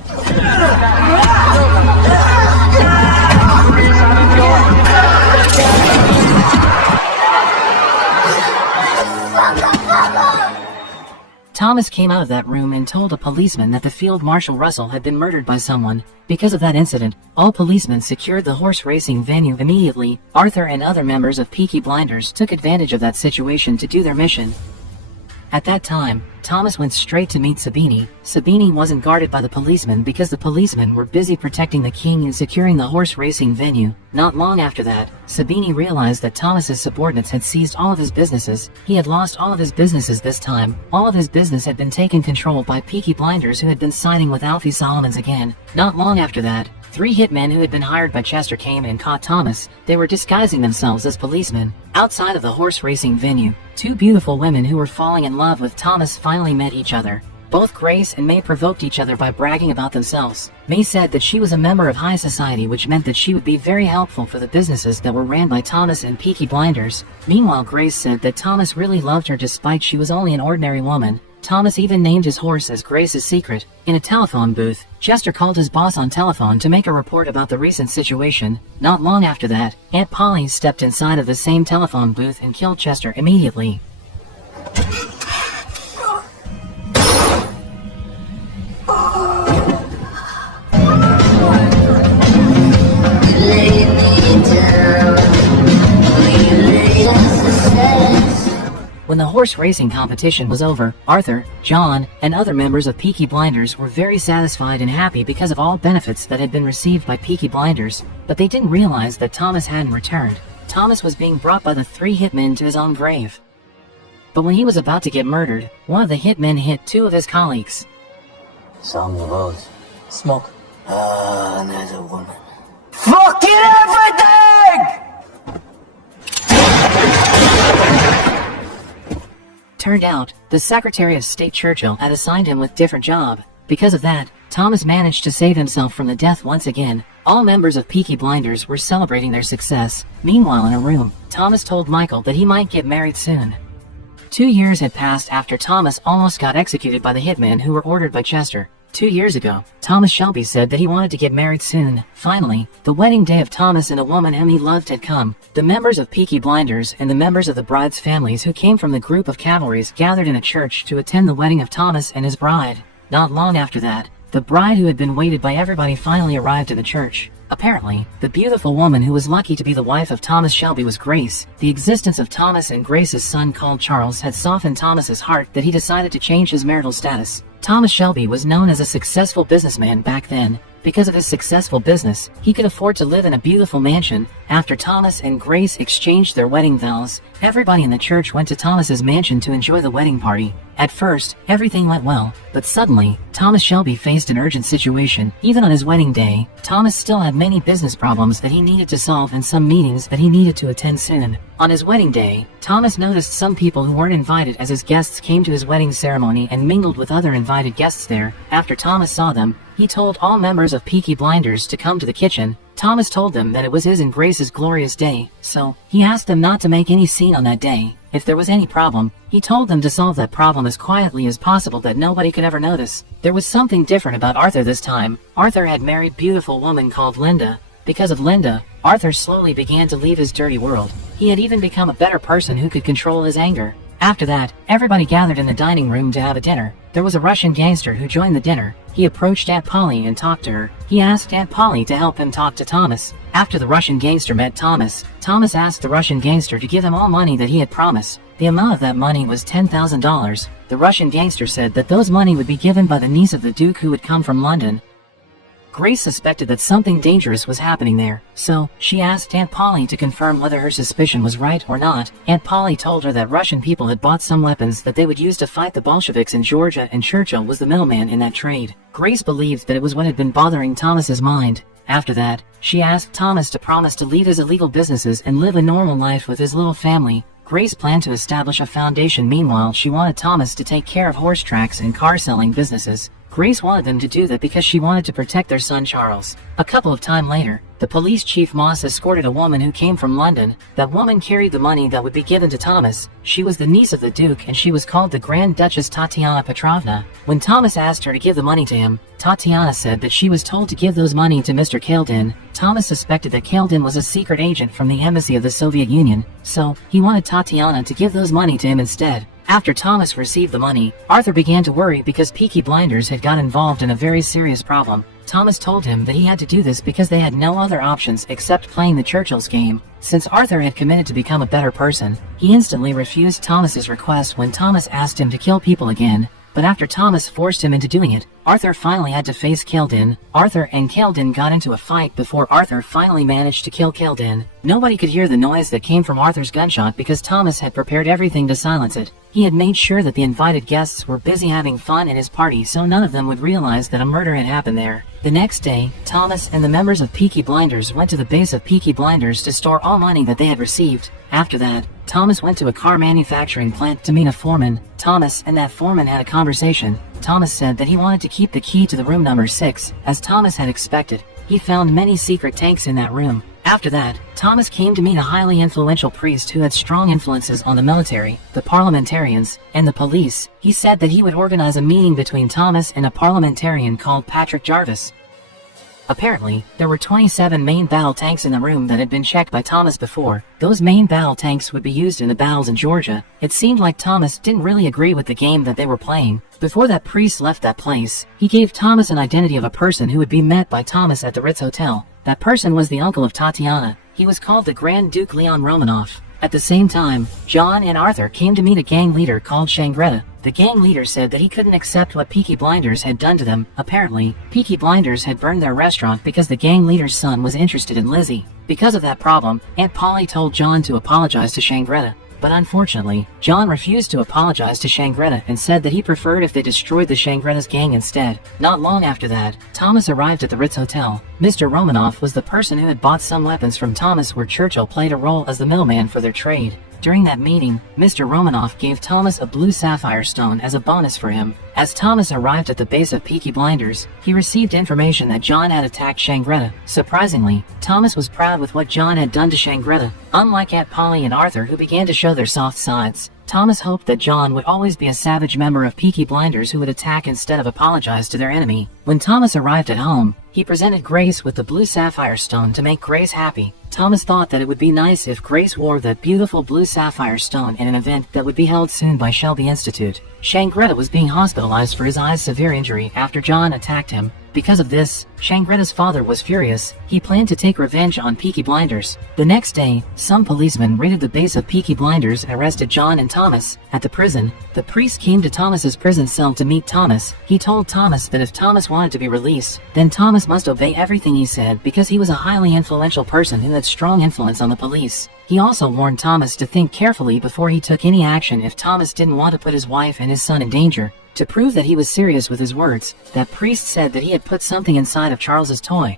Thomas came out of that room and told a policeman that the Field Marshal Russell had been murdered by someone. Because of that incident, all policemen secured the horse racing venue immediately. Arthur and other members of Peaky Blinders took advantage of that situation to do their mission. At that time, Thomas went straight to meet Sabini. Sabini wasn't guarded by the policemen because the policemen were busy protecting the king and securing the horse racing venue. Not long after that, Sabini realized that Thomas's subordinates had seized all of his businesses. He had lost all of his businesses this time. All of his business had been taken control by Peaky Blinders, who had been siding with Alfie Solomons again. Not long after that, 3 hitmen who had been hired by Chester came and caught Thomas. They were disguising themselves as policemen. Outside of the horse racing venue, 2 beautiful women who were falling in love with Thomas finally met each other. Both Grace and May provoked each other by bragging about themselves. May said that she was a member of high society, which meant that she would be very helpful for the businesses that were ran by Thomas and Peaky Blinders. Meanwhile, Grace said that Thomas really loved her despite she was only an ordinary woman. Thomas even named his horse as Grace's secret. In a telephone booth, Chester called his boss on telephone to make a report about the recent situation. Not long after that, Aunt Polly stepped inside of the same telephone booth and killed Chester immediately. When the horse racing competition was over, Arthur, John, and other members of Peaky Blinders were very satisfied and happy because of all benefits that had been received by Peaky Blinders, but they didn't realize that Thomas hadn't returned. Thomas was being brought by the 3 hitmen to his own grave. But when he was about to get murdered, one of the hitmen hit 2 of his colleagues. Some of those. Smoke. And there's a woman. Fucking everything! Turned out, the Secretary of State Churchill had assigned him with different job. Because of that, Thomas managed to save himself from the death once again. All members of Peaky Blinders were celebrating their success. Meanwhile, in a room, Thomas told Michael that he might get married soon. 2 years had passed after Thomas almost got executed by the hitmen who were ordered by Chester. 2 years ago, Thomas Shelby said that he wanted to get married soon. Finally, the wedding day of Thomas and a woman whom he loved had come. The members of Peaky Blinders and the members of the bride's families who came from the group of cavalries gathered in a church to attend the wedding of Thomas and his bride. Not long after that, the bride who had been waited by everybody finally arrived at the church. Apparently, the beautiful woman who was lucky to be the wife of Thomas Shelby was Grace. The existence of Thomas and Grace's son called Charles had softened Thomas's heart that he decided to change his marital status. Thomas Shelby was known as a successful businessman back then. Because of his successful business, he could afford to live in a beautiful mansion. After Thomas and Grace exchanged their wedding vows, everybody in the church went to Thomas's mansion to enjoy the wedding party. At first, everything went well, but suddenly, Thomas Shelby faced an urgent situation. Even on his wedding day, Thomas still had many business problems that he needed to solve and some meetings that he needed to attend soon. On his wedding day, Thomas noticed some people who weren't invited as his guests came to his wedding ceremony and mingled with other invited guests there. After Thomas saw them, he told all members of Peaky Blinders to come to the kitchen. Thomas told them that it was his and Grace's glorious day, so he asked them not to make any scene on that day. If there was any problem, he told them to solve that problem as quietly as possible that nobody could ever notice. There was something different about Arthur this time. Arthur had married a beautiful woman called Linda. Because of Linda, Arthur slowly began to leave his dirty world. He had even become a better person who could control his anger. After that, everybody gathered in the dining room to have a dinner. There was a Russian gangster who joined the dinner. He approached Aunt Polly and talked to her. He asked Aunt Polly to help him talk to Thomas. After the Russian gangster met Thomas, Thomas asked the Russian gangster to give him all money that he had promised. The amount of that money was $10,000. The Russian gangster said that those money would be given by the niece of the Duke who would come from London. Grace suspected that something dangerous was happening there, so she asked Aunt Polly to confirm whether her suspicion was right or not. Aunt Polly told her that Russian people had bought some weapons that they would use to fight the Bolsheviks in Georgia, and Churchill was the middleman in that trade. Grace believed that it was what had been bothering Thomas's mind. After that, she asked Thomas to promise to leave his illegal businesses and live a normal life with his little family. Grace planned to establish a foundation. Meanwhile, she wanted Thomas to take care of horse tracks and car-selling businesses. Grace wanted them to do that because she wanted to protect their son Charles. A couple of time later, the police chief Moss escorted a woman who came from London. That woman carried the money that would be given to Thomas. She was the niece of the Duke, and she was called the Grand Duchess Tatiana Petrovna. When Thomas asked her to give the money to him, Tatiana said that she was told to give those money to Mr. Kildin. Thomas suspected that Kildin was a secret agent from the embassy of the Soviet Union, so he wanted Tatiana to give those money to him instead. After Thomas received the money, Arthur began to worry because Peaky Blinders had got involved in a very serious problem. Thomas told him that he had to do this because they had no other options except playing the Churchill's game. Since Arthur had committed to become a better person, he instantly refused Thomas's request when Thomas asked him to kill people again. But after Thomas forced him into doing it, Arthur finally had to face Kildin. Arthur and Kildin got into a fight before Arthur finally managed to kill Kildin. Nobody could hear the noise that came from Arthur's gunshot because Thomas had prepared everything to silence it. He had made sure that the invited guests were busy having fun at his party so none of them would realize that a murder had happened there. The next day, Thomas and the members of Peaky Blinders went to the base of Peaky Blinders to store all money that they had received. After that, Thomas went to a car manufacturing plant to meet a foreman. Thomas and that foreman had a conversation. Thomas said that he wanted to keep the key to the room number 6. As Thomas had expected, he found many secret tanks in that room. After that, Thomas came to meet a highly influential priest who had strong influences on the military, the parliamentarians, and the police. He said that he would organize a meeting between Thomas and a parliamentarian called Patrick Jarvis. Apparently, there were 27 main battle tanks in the room that had been checked by Thomas before. Those main battle tanks would be used in the battles in Georgia. It seemed like Thomas didn't really agree with the game that they were playing. Before that priest left that place, he gave Thomas an identity of a person who would be met by Thomas at the Ritz Hotel. That person was the uncle of Tatiana. He was called the Grand Duke Leon Romanov. At the same time, John and Arthur came to meet a gang leader called Shangretta. The gang leader said that he couldn't accept what Peaky Blinders had done to them. Apparently, Peaky Blinders had burned their restaurant because the gang leader's son was interested in Lizzie. Because of that problem, Aunt Polly told John to apologize to Shangretta. But unfortunately, John refused to apologize to Shangretta and said that he preferred if they destroyed the Shangretta's gang instead. Not long after that, Thomas arrived at the Ritz Hotel. Mr. Romanoff was the person who had bought some weapons from Thomas, where Churchill played a role as the middleman for their trade. During that meeting, Mr. Romanoff gave Thomas a blue sapphire stone as a bonus for him. As Thomas arrived at the base of Peaky Blinders, he received information that John had attacked Shangretta. Surprisingly, Thomas was proud with what John had done to Shangretta. Unlike Aunt Polly and Arthur, who began to show their soft sides, Thomas hoped that John would always be a savage member of Peaky Blinders who would attack instead of apologize to their enemy. When Thomas arrived at home, he presented Grace with the blue sapphire stone to make Grace happy. Thomas thought that it would be nice if Grace wore that beautiful blue sapphire stone in an event that would be held soon by Shelby Institute. Shangretta was being hospitalized for his eye's severe injury after John attacked him. Because of this, Shangretta's father was furious. He planned to take revenge on Peaky Blinders. The next day, some policemen raided the base of Peaky Blinders and arrested John and Thomas. At the prison, the priest came to Thomas's prison cell to meet Thomas. He told Thomas that if Thomas wanted to be released, then Thomas must obey everything he said because he was a highly influential person who had strong influence on the police. He also warned Thomas to think carefully before he took any action if Thomas didn't want to put his wife and his son in danger. To prove that he was serious with his words, that priest said that he had put something inside of Charles's toy.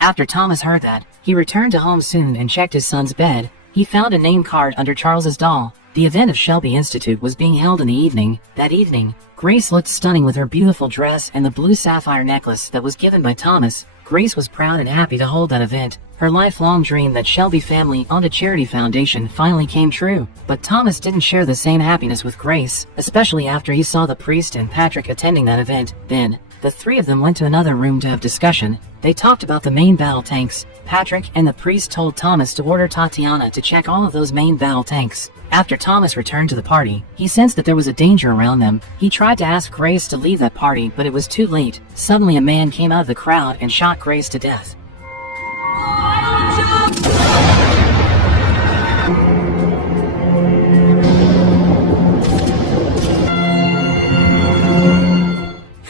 After Thomas heard that, he returned to home soon and checked his son's bed. He found a name card under Charles's doll. The event of Shelby Institute was being held in the evening. That evening, Grace looked stunning with her beautiful dress and the blue sapphire necklace that was given by Thomas. Grace was proud and happy to hold that event. Her lifelong dream that Shelby family owned a charity foundation finally came true. But Thomas didn't share the same happiness with Grace, especially after he saw the priest and Patrick attending that event. Then, the three of them went to another room to have discussion. They talked about the main battle tanks. Patrick and the priest told Thomas to order Tatiana to check all of those main battle tanks. After Thomas returned to the party, he sensed that there was a danger around them. He tried to ask Grace to leave that party, but it was too late. Suddenly a man came out of the crowd and shot Grace to death.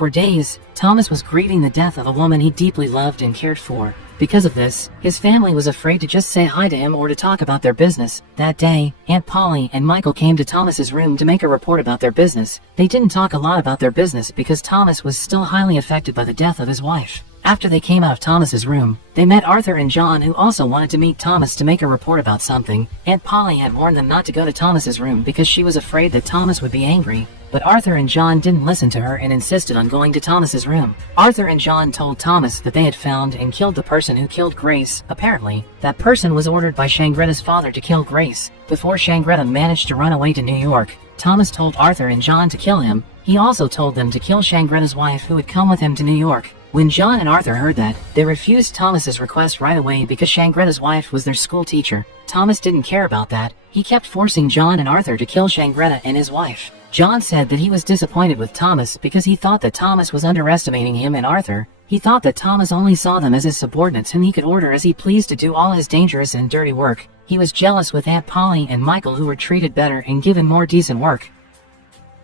For days, Thomas was grieving the death of a woman he deeply loved and cared for. Because of this, his family was afraid to just say hi to him or to talk about their business. That day, Aunt Polly and Michael came to Thomas's room to make a report about their business. They didn't talk a lot about their business because Thomas was still highly affected by the death of his wife. After they came out of Thomas's room, they met Arthur and John, who also wanted to meet Thomas to make a report about something. Aunt Polly had warned them not to go to Thomas's room because she was afraid that Thomas would be angry. But Arthur and John didn't listen to her and insisted on going to Thomas's room. Arthur and John told Thomas that they had found and killed the person who killed Grace. Apparently, that person was ordered by Shangretta's father to kill Grace. Before Shangretta managed to run away to New York, Thomas told Arthur and John to kill him. He also told them to kill Shangretta's wife, who would come with him to New York. When John and Arthur heard that, they refused Thomas's request right away because Shangretta's wife was their school teacher. Thomas didn't care about that. He kept forcing John and Arthur to kill Shangretta and his wife. John said that he was disappointed with Thomas because he thought that Thomas was underestimating him and Arthur. He thought that Thomas only saw them as his subordinates whom he could order as he pleased to do all his dangerous and dirty work. He was jealous with Aunt Polly and Michael, who were treated better and given more decent work.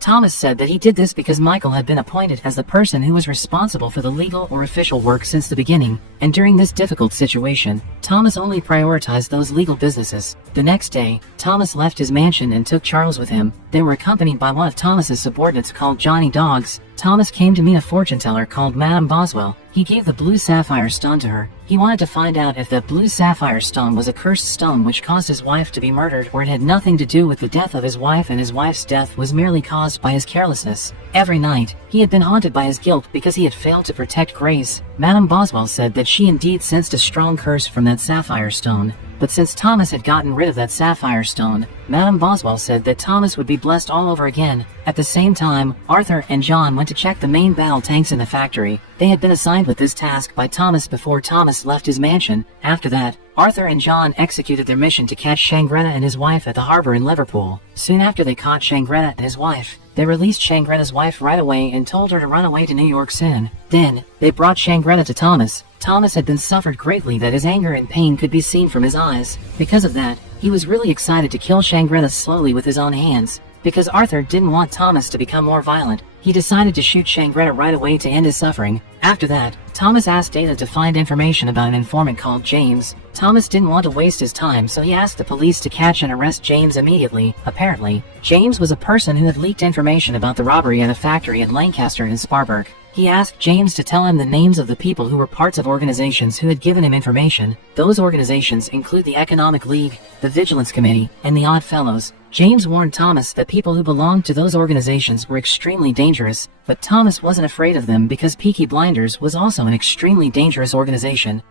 Thomas said that he did this because Michael had been appointed as the person who was responsible for the legal or official work since the beginning, and during this difficult situation, Thomas only prioritized those legal businesses. The next day, Thomas left his mansion and took Charles with him. They were accompanied by one of Thomas's subordinates called Johnny Dogs. Thomas came to meet a fortune teller called Madame Boswell. He gave the blue sapphire stone to her. He wanted to find out if the blue sapphire stone was a cursed stone which caused his wife to be murdered, or it had nothing to do with the death of his wife and his wife's death was merely caused by his carelessness. Every night, he had been haunted by his guilt because he had failed to protect Grace. Madame Boswell said that she indeed sensed a strong curse from that sapphire stone. But since Thomas had gotten rid of that sapphire stone, Madame Boswell said that Thomas would be blessed all over again. At the same time, Arthur and John went to check the main battle tanks in the factory. They had been assigned with this task by Thomas before Thomas left his mansion. After that, Arthur and John executed their mission to catch Shangretta and his wife at the harbor in Liverpool. Soon after they caught Shangretta and his wife, they released Shangretta's wife right away and told her to run away to New York soon. Then, they brought Shangretta to Thomas. Thomas had been suffered greatly that his anger and pain could be seen from his eyes. Because of that, he was really excited to kill Shangretta slowly with his own hands. Because Arthur didn't want Thomas to become more violent, he decided to shoot Shangretta right away to end his suffering. After that, Thomas asked Data to find information about an informant called James. Thomas didn't want to waste his time, so he asked the police to catch and arrest James immediately. Apparently, James was a person who had leaked information about the robbery at a factory at Lancaster and Sparburg. He asked James to tell him the names of the people who were parts of organizations who had given him information. Those organizations include the Economic League, the Vigilance Committee, and the Odd Fellows. James warned Thomas that people who belonged to those organizations were extremely dangerous, but Thomas wasn't afraid of them because Peaky Blinders was also an extremely dangerous organization.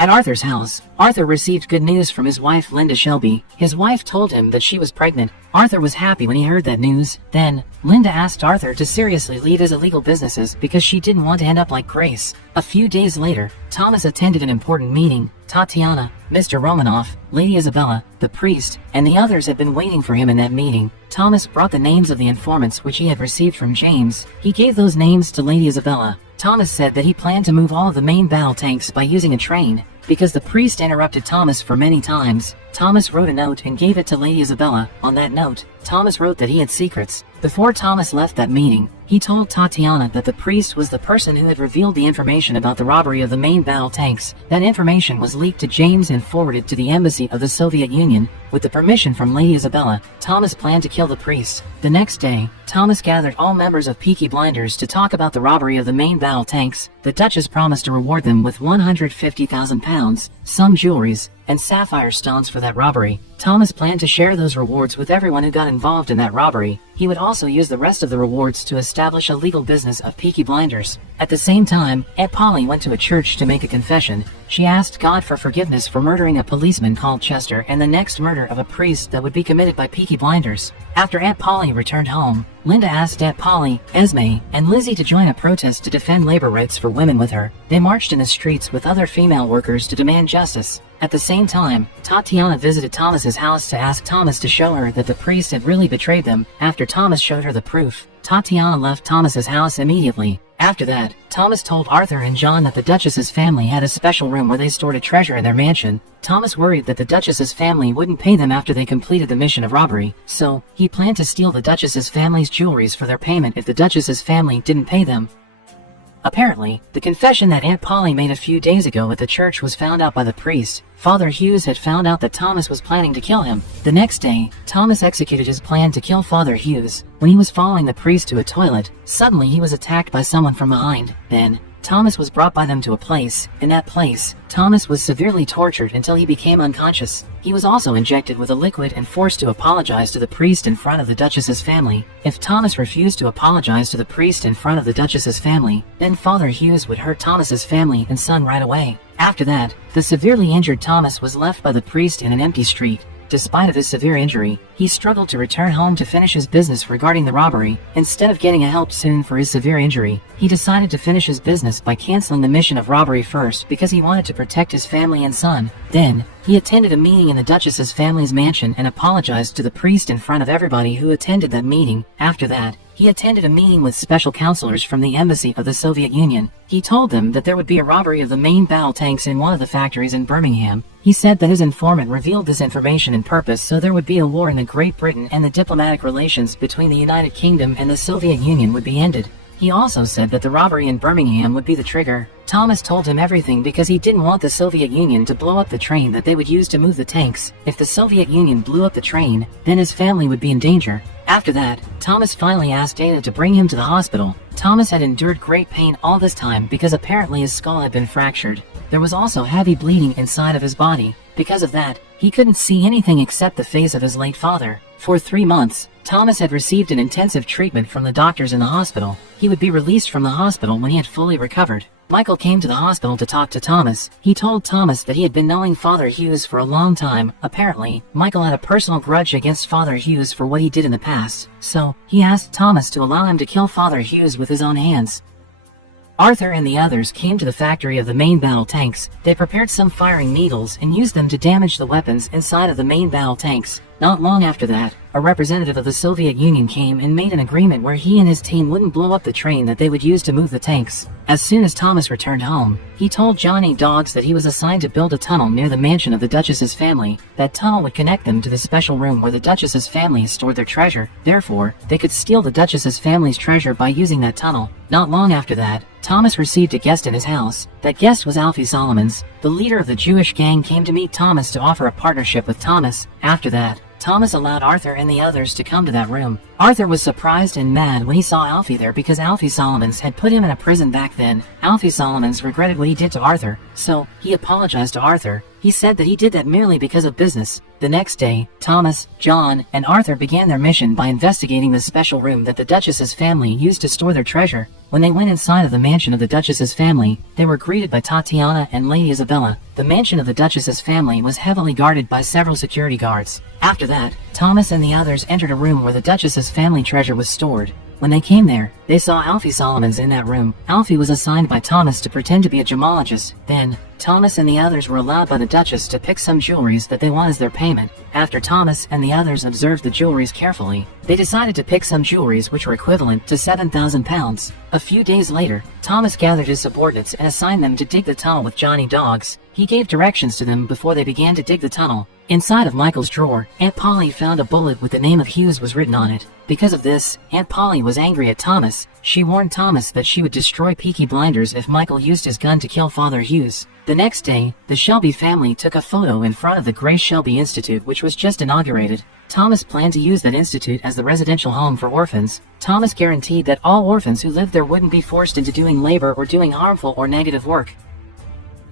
At Arthur's house, Arthur received good news from his wife Linda Shelby. His wife told him that she was pregnant. Arthur was happy when he heard that news. Then, Linda asked Arthur to seriously leave his illegal businesses because she didn't want to end up like Grace. A few days later, Thomas attended an important meeting. Tatiana, Mr. Romanoff, Lady Isabella, the priest, and the others had been waiting for him in that meeting. Thomas brought the names of the informants which he had received from James. He gave those names to Lady Isabella. Thomas said that he planned to move all of the main battle tanks by using a train. Because the priest interrupted Thomas for many times, Thomas wrote a note and gave it to Lady Isabella. On that note, Thomas wrote that he had secrets. Before Thomas left that meeting, he told Tatiana that the priest was the person who had revealed the information about the robbery of the main battle tanks. That information was leaked to James and forwarded to the embassy of the Soviet Union. With the permission from Lady Isabella, Thomas planned to kill the priest. The next day, Thomas gathered all members of Peaky Blinders to talk about the robbery of the main battle tanks. The Duchess promised to reward them with £150,000, some jewelries, and sapphire stones for that robbery. Thomas planned to share those rewards with everyone who got involved in that robbery. He would also use the rest of the rewards to establish a legal business of Peaky Blinders. At the same time, Aunt Polly went to a church to make a confession. She asked God for forgiveness for murdering a policeman called Chester and the next murder of a priest that would be committed by Peaky Blinders. After Aunt Polly returned home, Linda asked Aunt Polly, Esme, and Lizzie to join a protest to defend labor rights for women with her. They marched in the streets with other female workers to demand justice. At the same time, Tatiana visited Thomas's house to ask Thomas to show her that the priest had really betrayed them. After Thomas showed her the proof, Tatiana left Thomas's house immediately. After that, Thomas told Arthur and John that the Duchess's family had a special room where they stored a treasure in their mansion. Thomas worried that the Duchess's family wouldn't pay them after they completed the mission of robbery, so he planned to steal the Duchess's family's jewelries for their payment if the Duchess's family didn't pay them. Apparently, the confession that Aunt Polly made a few days ago at the church was found out by the priest. Father Hughes had found out that Thomas was planning to kill him. The next day, Thomas executed his plan to kill Father Hughes. When he was following the priest to a toilet, suddenly he was attacked by someone from behind. Then, Thomas was brought by them to a place. In that place, Thomas was severely tortured until he became unconscious. He was also injected with a liquid and forced to apologize to the priest in front of the Duchess's family. If Thomas refused to apologize to the priest in front of the Duchess's family, then Father Hughes would hurt Thomas's family and son right away. After that, the severely injured Thomas was left by the priest in an empty street. Despite his severe injury, he struggled to return home to finish his business regarding the robbery. Instead of getting help soon for his severe injury, he decided to finish his business by canceling the mission of robbery first because he wanted to protect his family and son. Then, he attended a meeting in the Duchess's family's mansion and apologized to the priest in front of everybody who attended that meeting. After that, he attended a meeting with special counselors from the embassy of the Soviet Union. He told them that there would be a robbery of the main battle tanks in one of the factories in Birmingham. He said that his informant revealed this information in purpose so there would be a war in the Great Britain and the diplomatic relations between the United Kingdom and the Soviet Union would be ended. He also said that the robbery in Birmingham would be the trigger. Thomas told him everything because he didn't want the Soviet Union to blow up the train that they would use to move the tanks. If the Soviet Union blew up the train, then his family would be in danger. After that, Thomas finally asked Dana to bring him to the hospital. Thomas had endured great pain all this time because apparently his skull had been fractured. There was also heavy bleeding inside of his body. Because of that, he couldn't see anything except the face of his late father. For 3 months, Thomas had received an intensive treatment from the doctors in the hospital. He would be released from the hospital when he had fully recovered. Michael came to the hospital to talk to Thomas. He told Thomas that he had been knowing Father Hughes for a long time. Apparently, Michael had a personal grudge against Father Hughes for what he did in the past. So, he asked Thomas to allow him to kill Father Hughes with his own hands. Arthur and the others came to the factory of the main battle tanks. They prepared some firing needles and used them to damage the weapons inside of the main battle tanks. Not long after that, a representative of the Soviet Union came and made an agreement where he and his team wouldn't blow up the train that they would use to move the tanks. As soon as Thomas returned home, he told Johnny Dogs that he was assigned to build a tunnel near the mansion of the Duchess's family. That tunnel would connect them to the special room where the Duchess's family stored their treasure. Therefore, they could steal the Duchess's family's treasure by using that tunnel. Not long after that, Thomas received a guest in his house. That guest was Alfie Solomons. The leader of the Jewish gang came to meet Thomas to offer a partnership with Thomas. After that, Thomas allowed Arthur and the others to come to that room. Arthur was surprised and mad when he saw Alfie there because Alfie Solomons had put him in a prison back then. Alfie Solomons regretted what he did to Arthur, so he apologized to Arthur. He said that he did that merely because of business. The next day, Thomas, John, and Arthur began their mission by investigating the special room that the Duchess's family used to store their treasure. When they went inside of the mansion of the Duchess's family, they were greeted by Tatiana and Lady Isabella. The mansion of the Duchess's family was heavily guarded by several security guards. After that, Thomas and the others entered a room where the Duchess's family treasure was stored. When they came there, they saw Alfie Solomons in that room. Alfie was assigned by Thomas to pretend to be a gemologist. Then, Thomas and the others were allowed by the Duchess to pick some jewelries that they want as their payment. After Thomas and the others observed the jewelries carefully, they decided to pick some jewelries which were equivalent to 7,000 pounds. A few days later, Thomas gathered his subordinates and assigned them to dig the tunnel with Johnny Dogs. He gave directions to them before they began to dig the tunnel. Inside of Michael's drawer, Aunt Polly found a bullet with the name of Hughes was written on it. Because of this, Aunt Polly was angry at Thomas. She warned Thomas that she would destroy Peaky Blinders if Michael used his gun to kill Father Hughes. The next day, the Shelby family took a photo in front of the Grace Shelby Institute, which was just inaugurated. Thomas planned to use that institute as the residential home for orphans. Thomas guaranteed that all orphans who lived there wouldn't be forced into doing labor or doing harmful or negative work.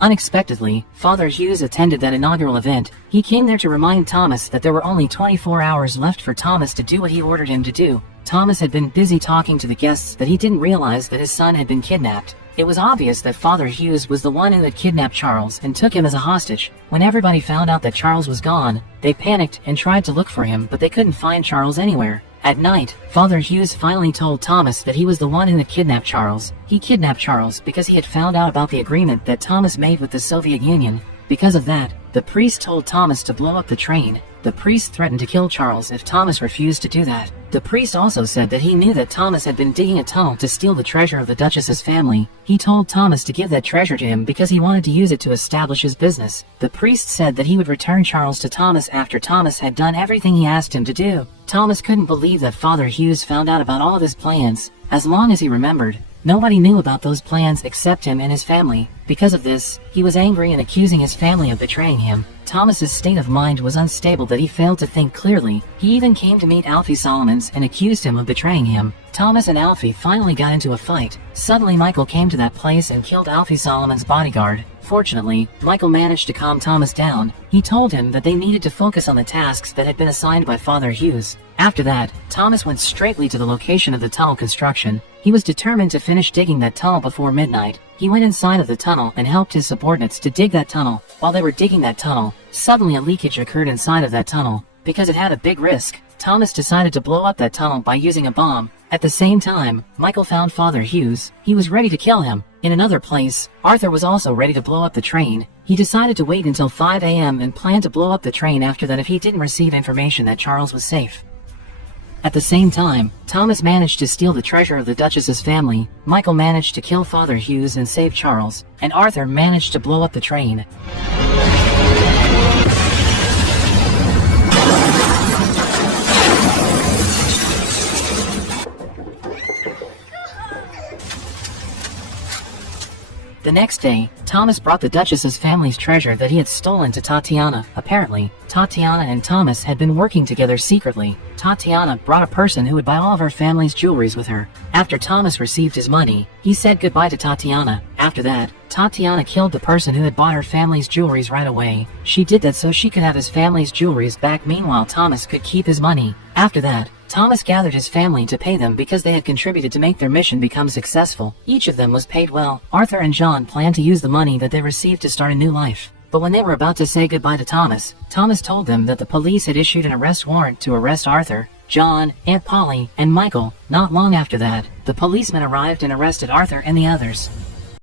Unexpectedly, Father Hughes attended that inaugural event. He came there to remind Thomas that there were only 24 hours left for Thomas to do what he ordered him to do. Thomas had been busy talking to the guests that he didn't realize that his son had been kidnapped. It was obvious that Father Hughes was the one who had kidnapped Charles and took him as a hostage. When everybody found out that Charles was gone, they panicked and tried to look for him, but they couldn't find Charles anywhere. At night, Father Hughes finally told Thomas that he was the one who had kidnapped Charles. He kidnapped Charles because he had found out about the agreement that Thomas made with the Soviet Union. Because of that, the priest told Thomas to blow up the train. The priest threatened to kill Charles if Thomas refused to do that. The priest also said that he knew that Thomas had been digging a tunnel to steal the treasure of the Duchess's family. He told Thomas to give that treasure to him because he wanted to use it to establish his business. The priest said that he would return Charles to Thomas after Thomas had done everything he asked him to do. Thomas couldn't believe that Father Hughes found out about all of his plans. As long as he remembered, nobody knew about those plans except him and his family. Because of this, he was angry and accusing his family of betraying him. Thomas's state of mind was unstable that he failed to think clearly. He even came to meet Alfie Solomons and accused him of betraying him. Thomas and Alfie finally got into a fight. Suddenly Michael came to that place and killed Alfie Solomons' bodyguard. Fortunately, Michael managed to calm Thomas down. He told him that they needed to focus on the tasks that had been assigned by Father Hughes. After that, Thomas went straightly to the location of the tunnel construction. He was determined to finish digging that tunnel before midnight. He went inside of the tunnel and helped his subordinates to dig that tunnel. While they were digging that tunnel, suddenly a leakage occurred inside of that tunnel. Because it had a big risk, Thomas decided to blow up that tunnel by using a bomb. At the same time, Michael found Father Hughes. He was ready to kill him. In another place, Arthur was also ready to blow up the train. He decided to wait until 5 a.m. and planned to blow up the train after that if he didn't receive information that Charles was safe. At the same time, Thomas managed to steal the treasure of the Duchess's family, Michael managed to kill Father Hughes and save Charles, and Arthur managed to blow up the train. The next day, Thomas brought the Duchess's family's treasure that he had stolen to Tatiana. Apparently, Tatiana and Thomas had been working together secretly. Tatiana brought a person who would buy all of her family's jewelries with her. After Thomas received his money, he said goodbye to Tatiana. After that, Tatiana killed the person who had bought her family's jewelries right away. She did that so she could have his family's jewelries back, meanwhile Thomas could keep his money. After that, Thomas gathered his family to pay them because they had contributed to make their mission become successful. Each of them was paid well. Arthur and John planned to use the money that they received to start a new life. But when they were about to say goodbye to Thomas, Thomas told them that the police had issued an arrest warrant to arrest Arthur, John, Aunt Polly, and Michael. Not long after that, the policemen arrived and arrested Arthur and the others.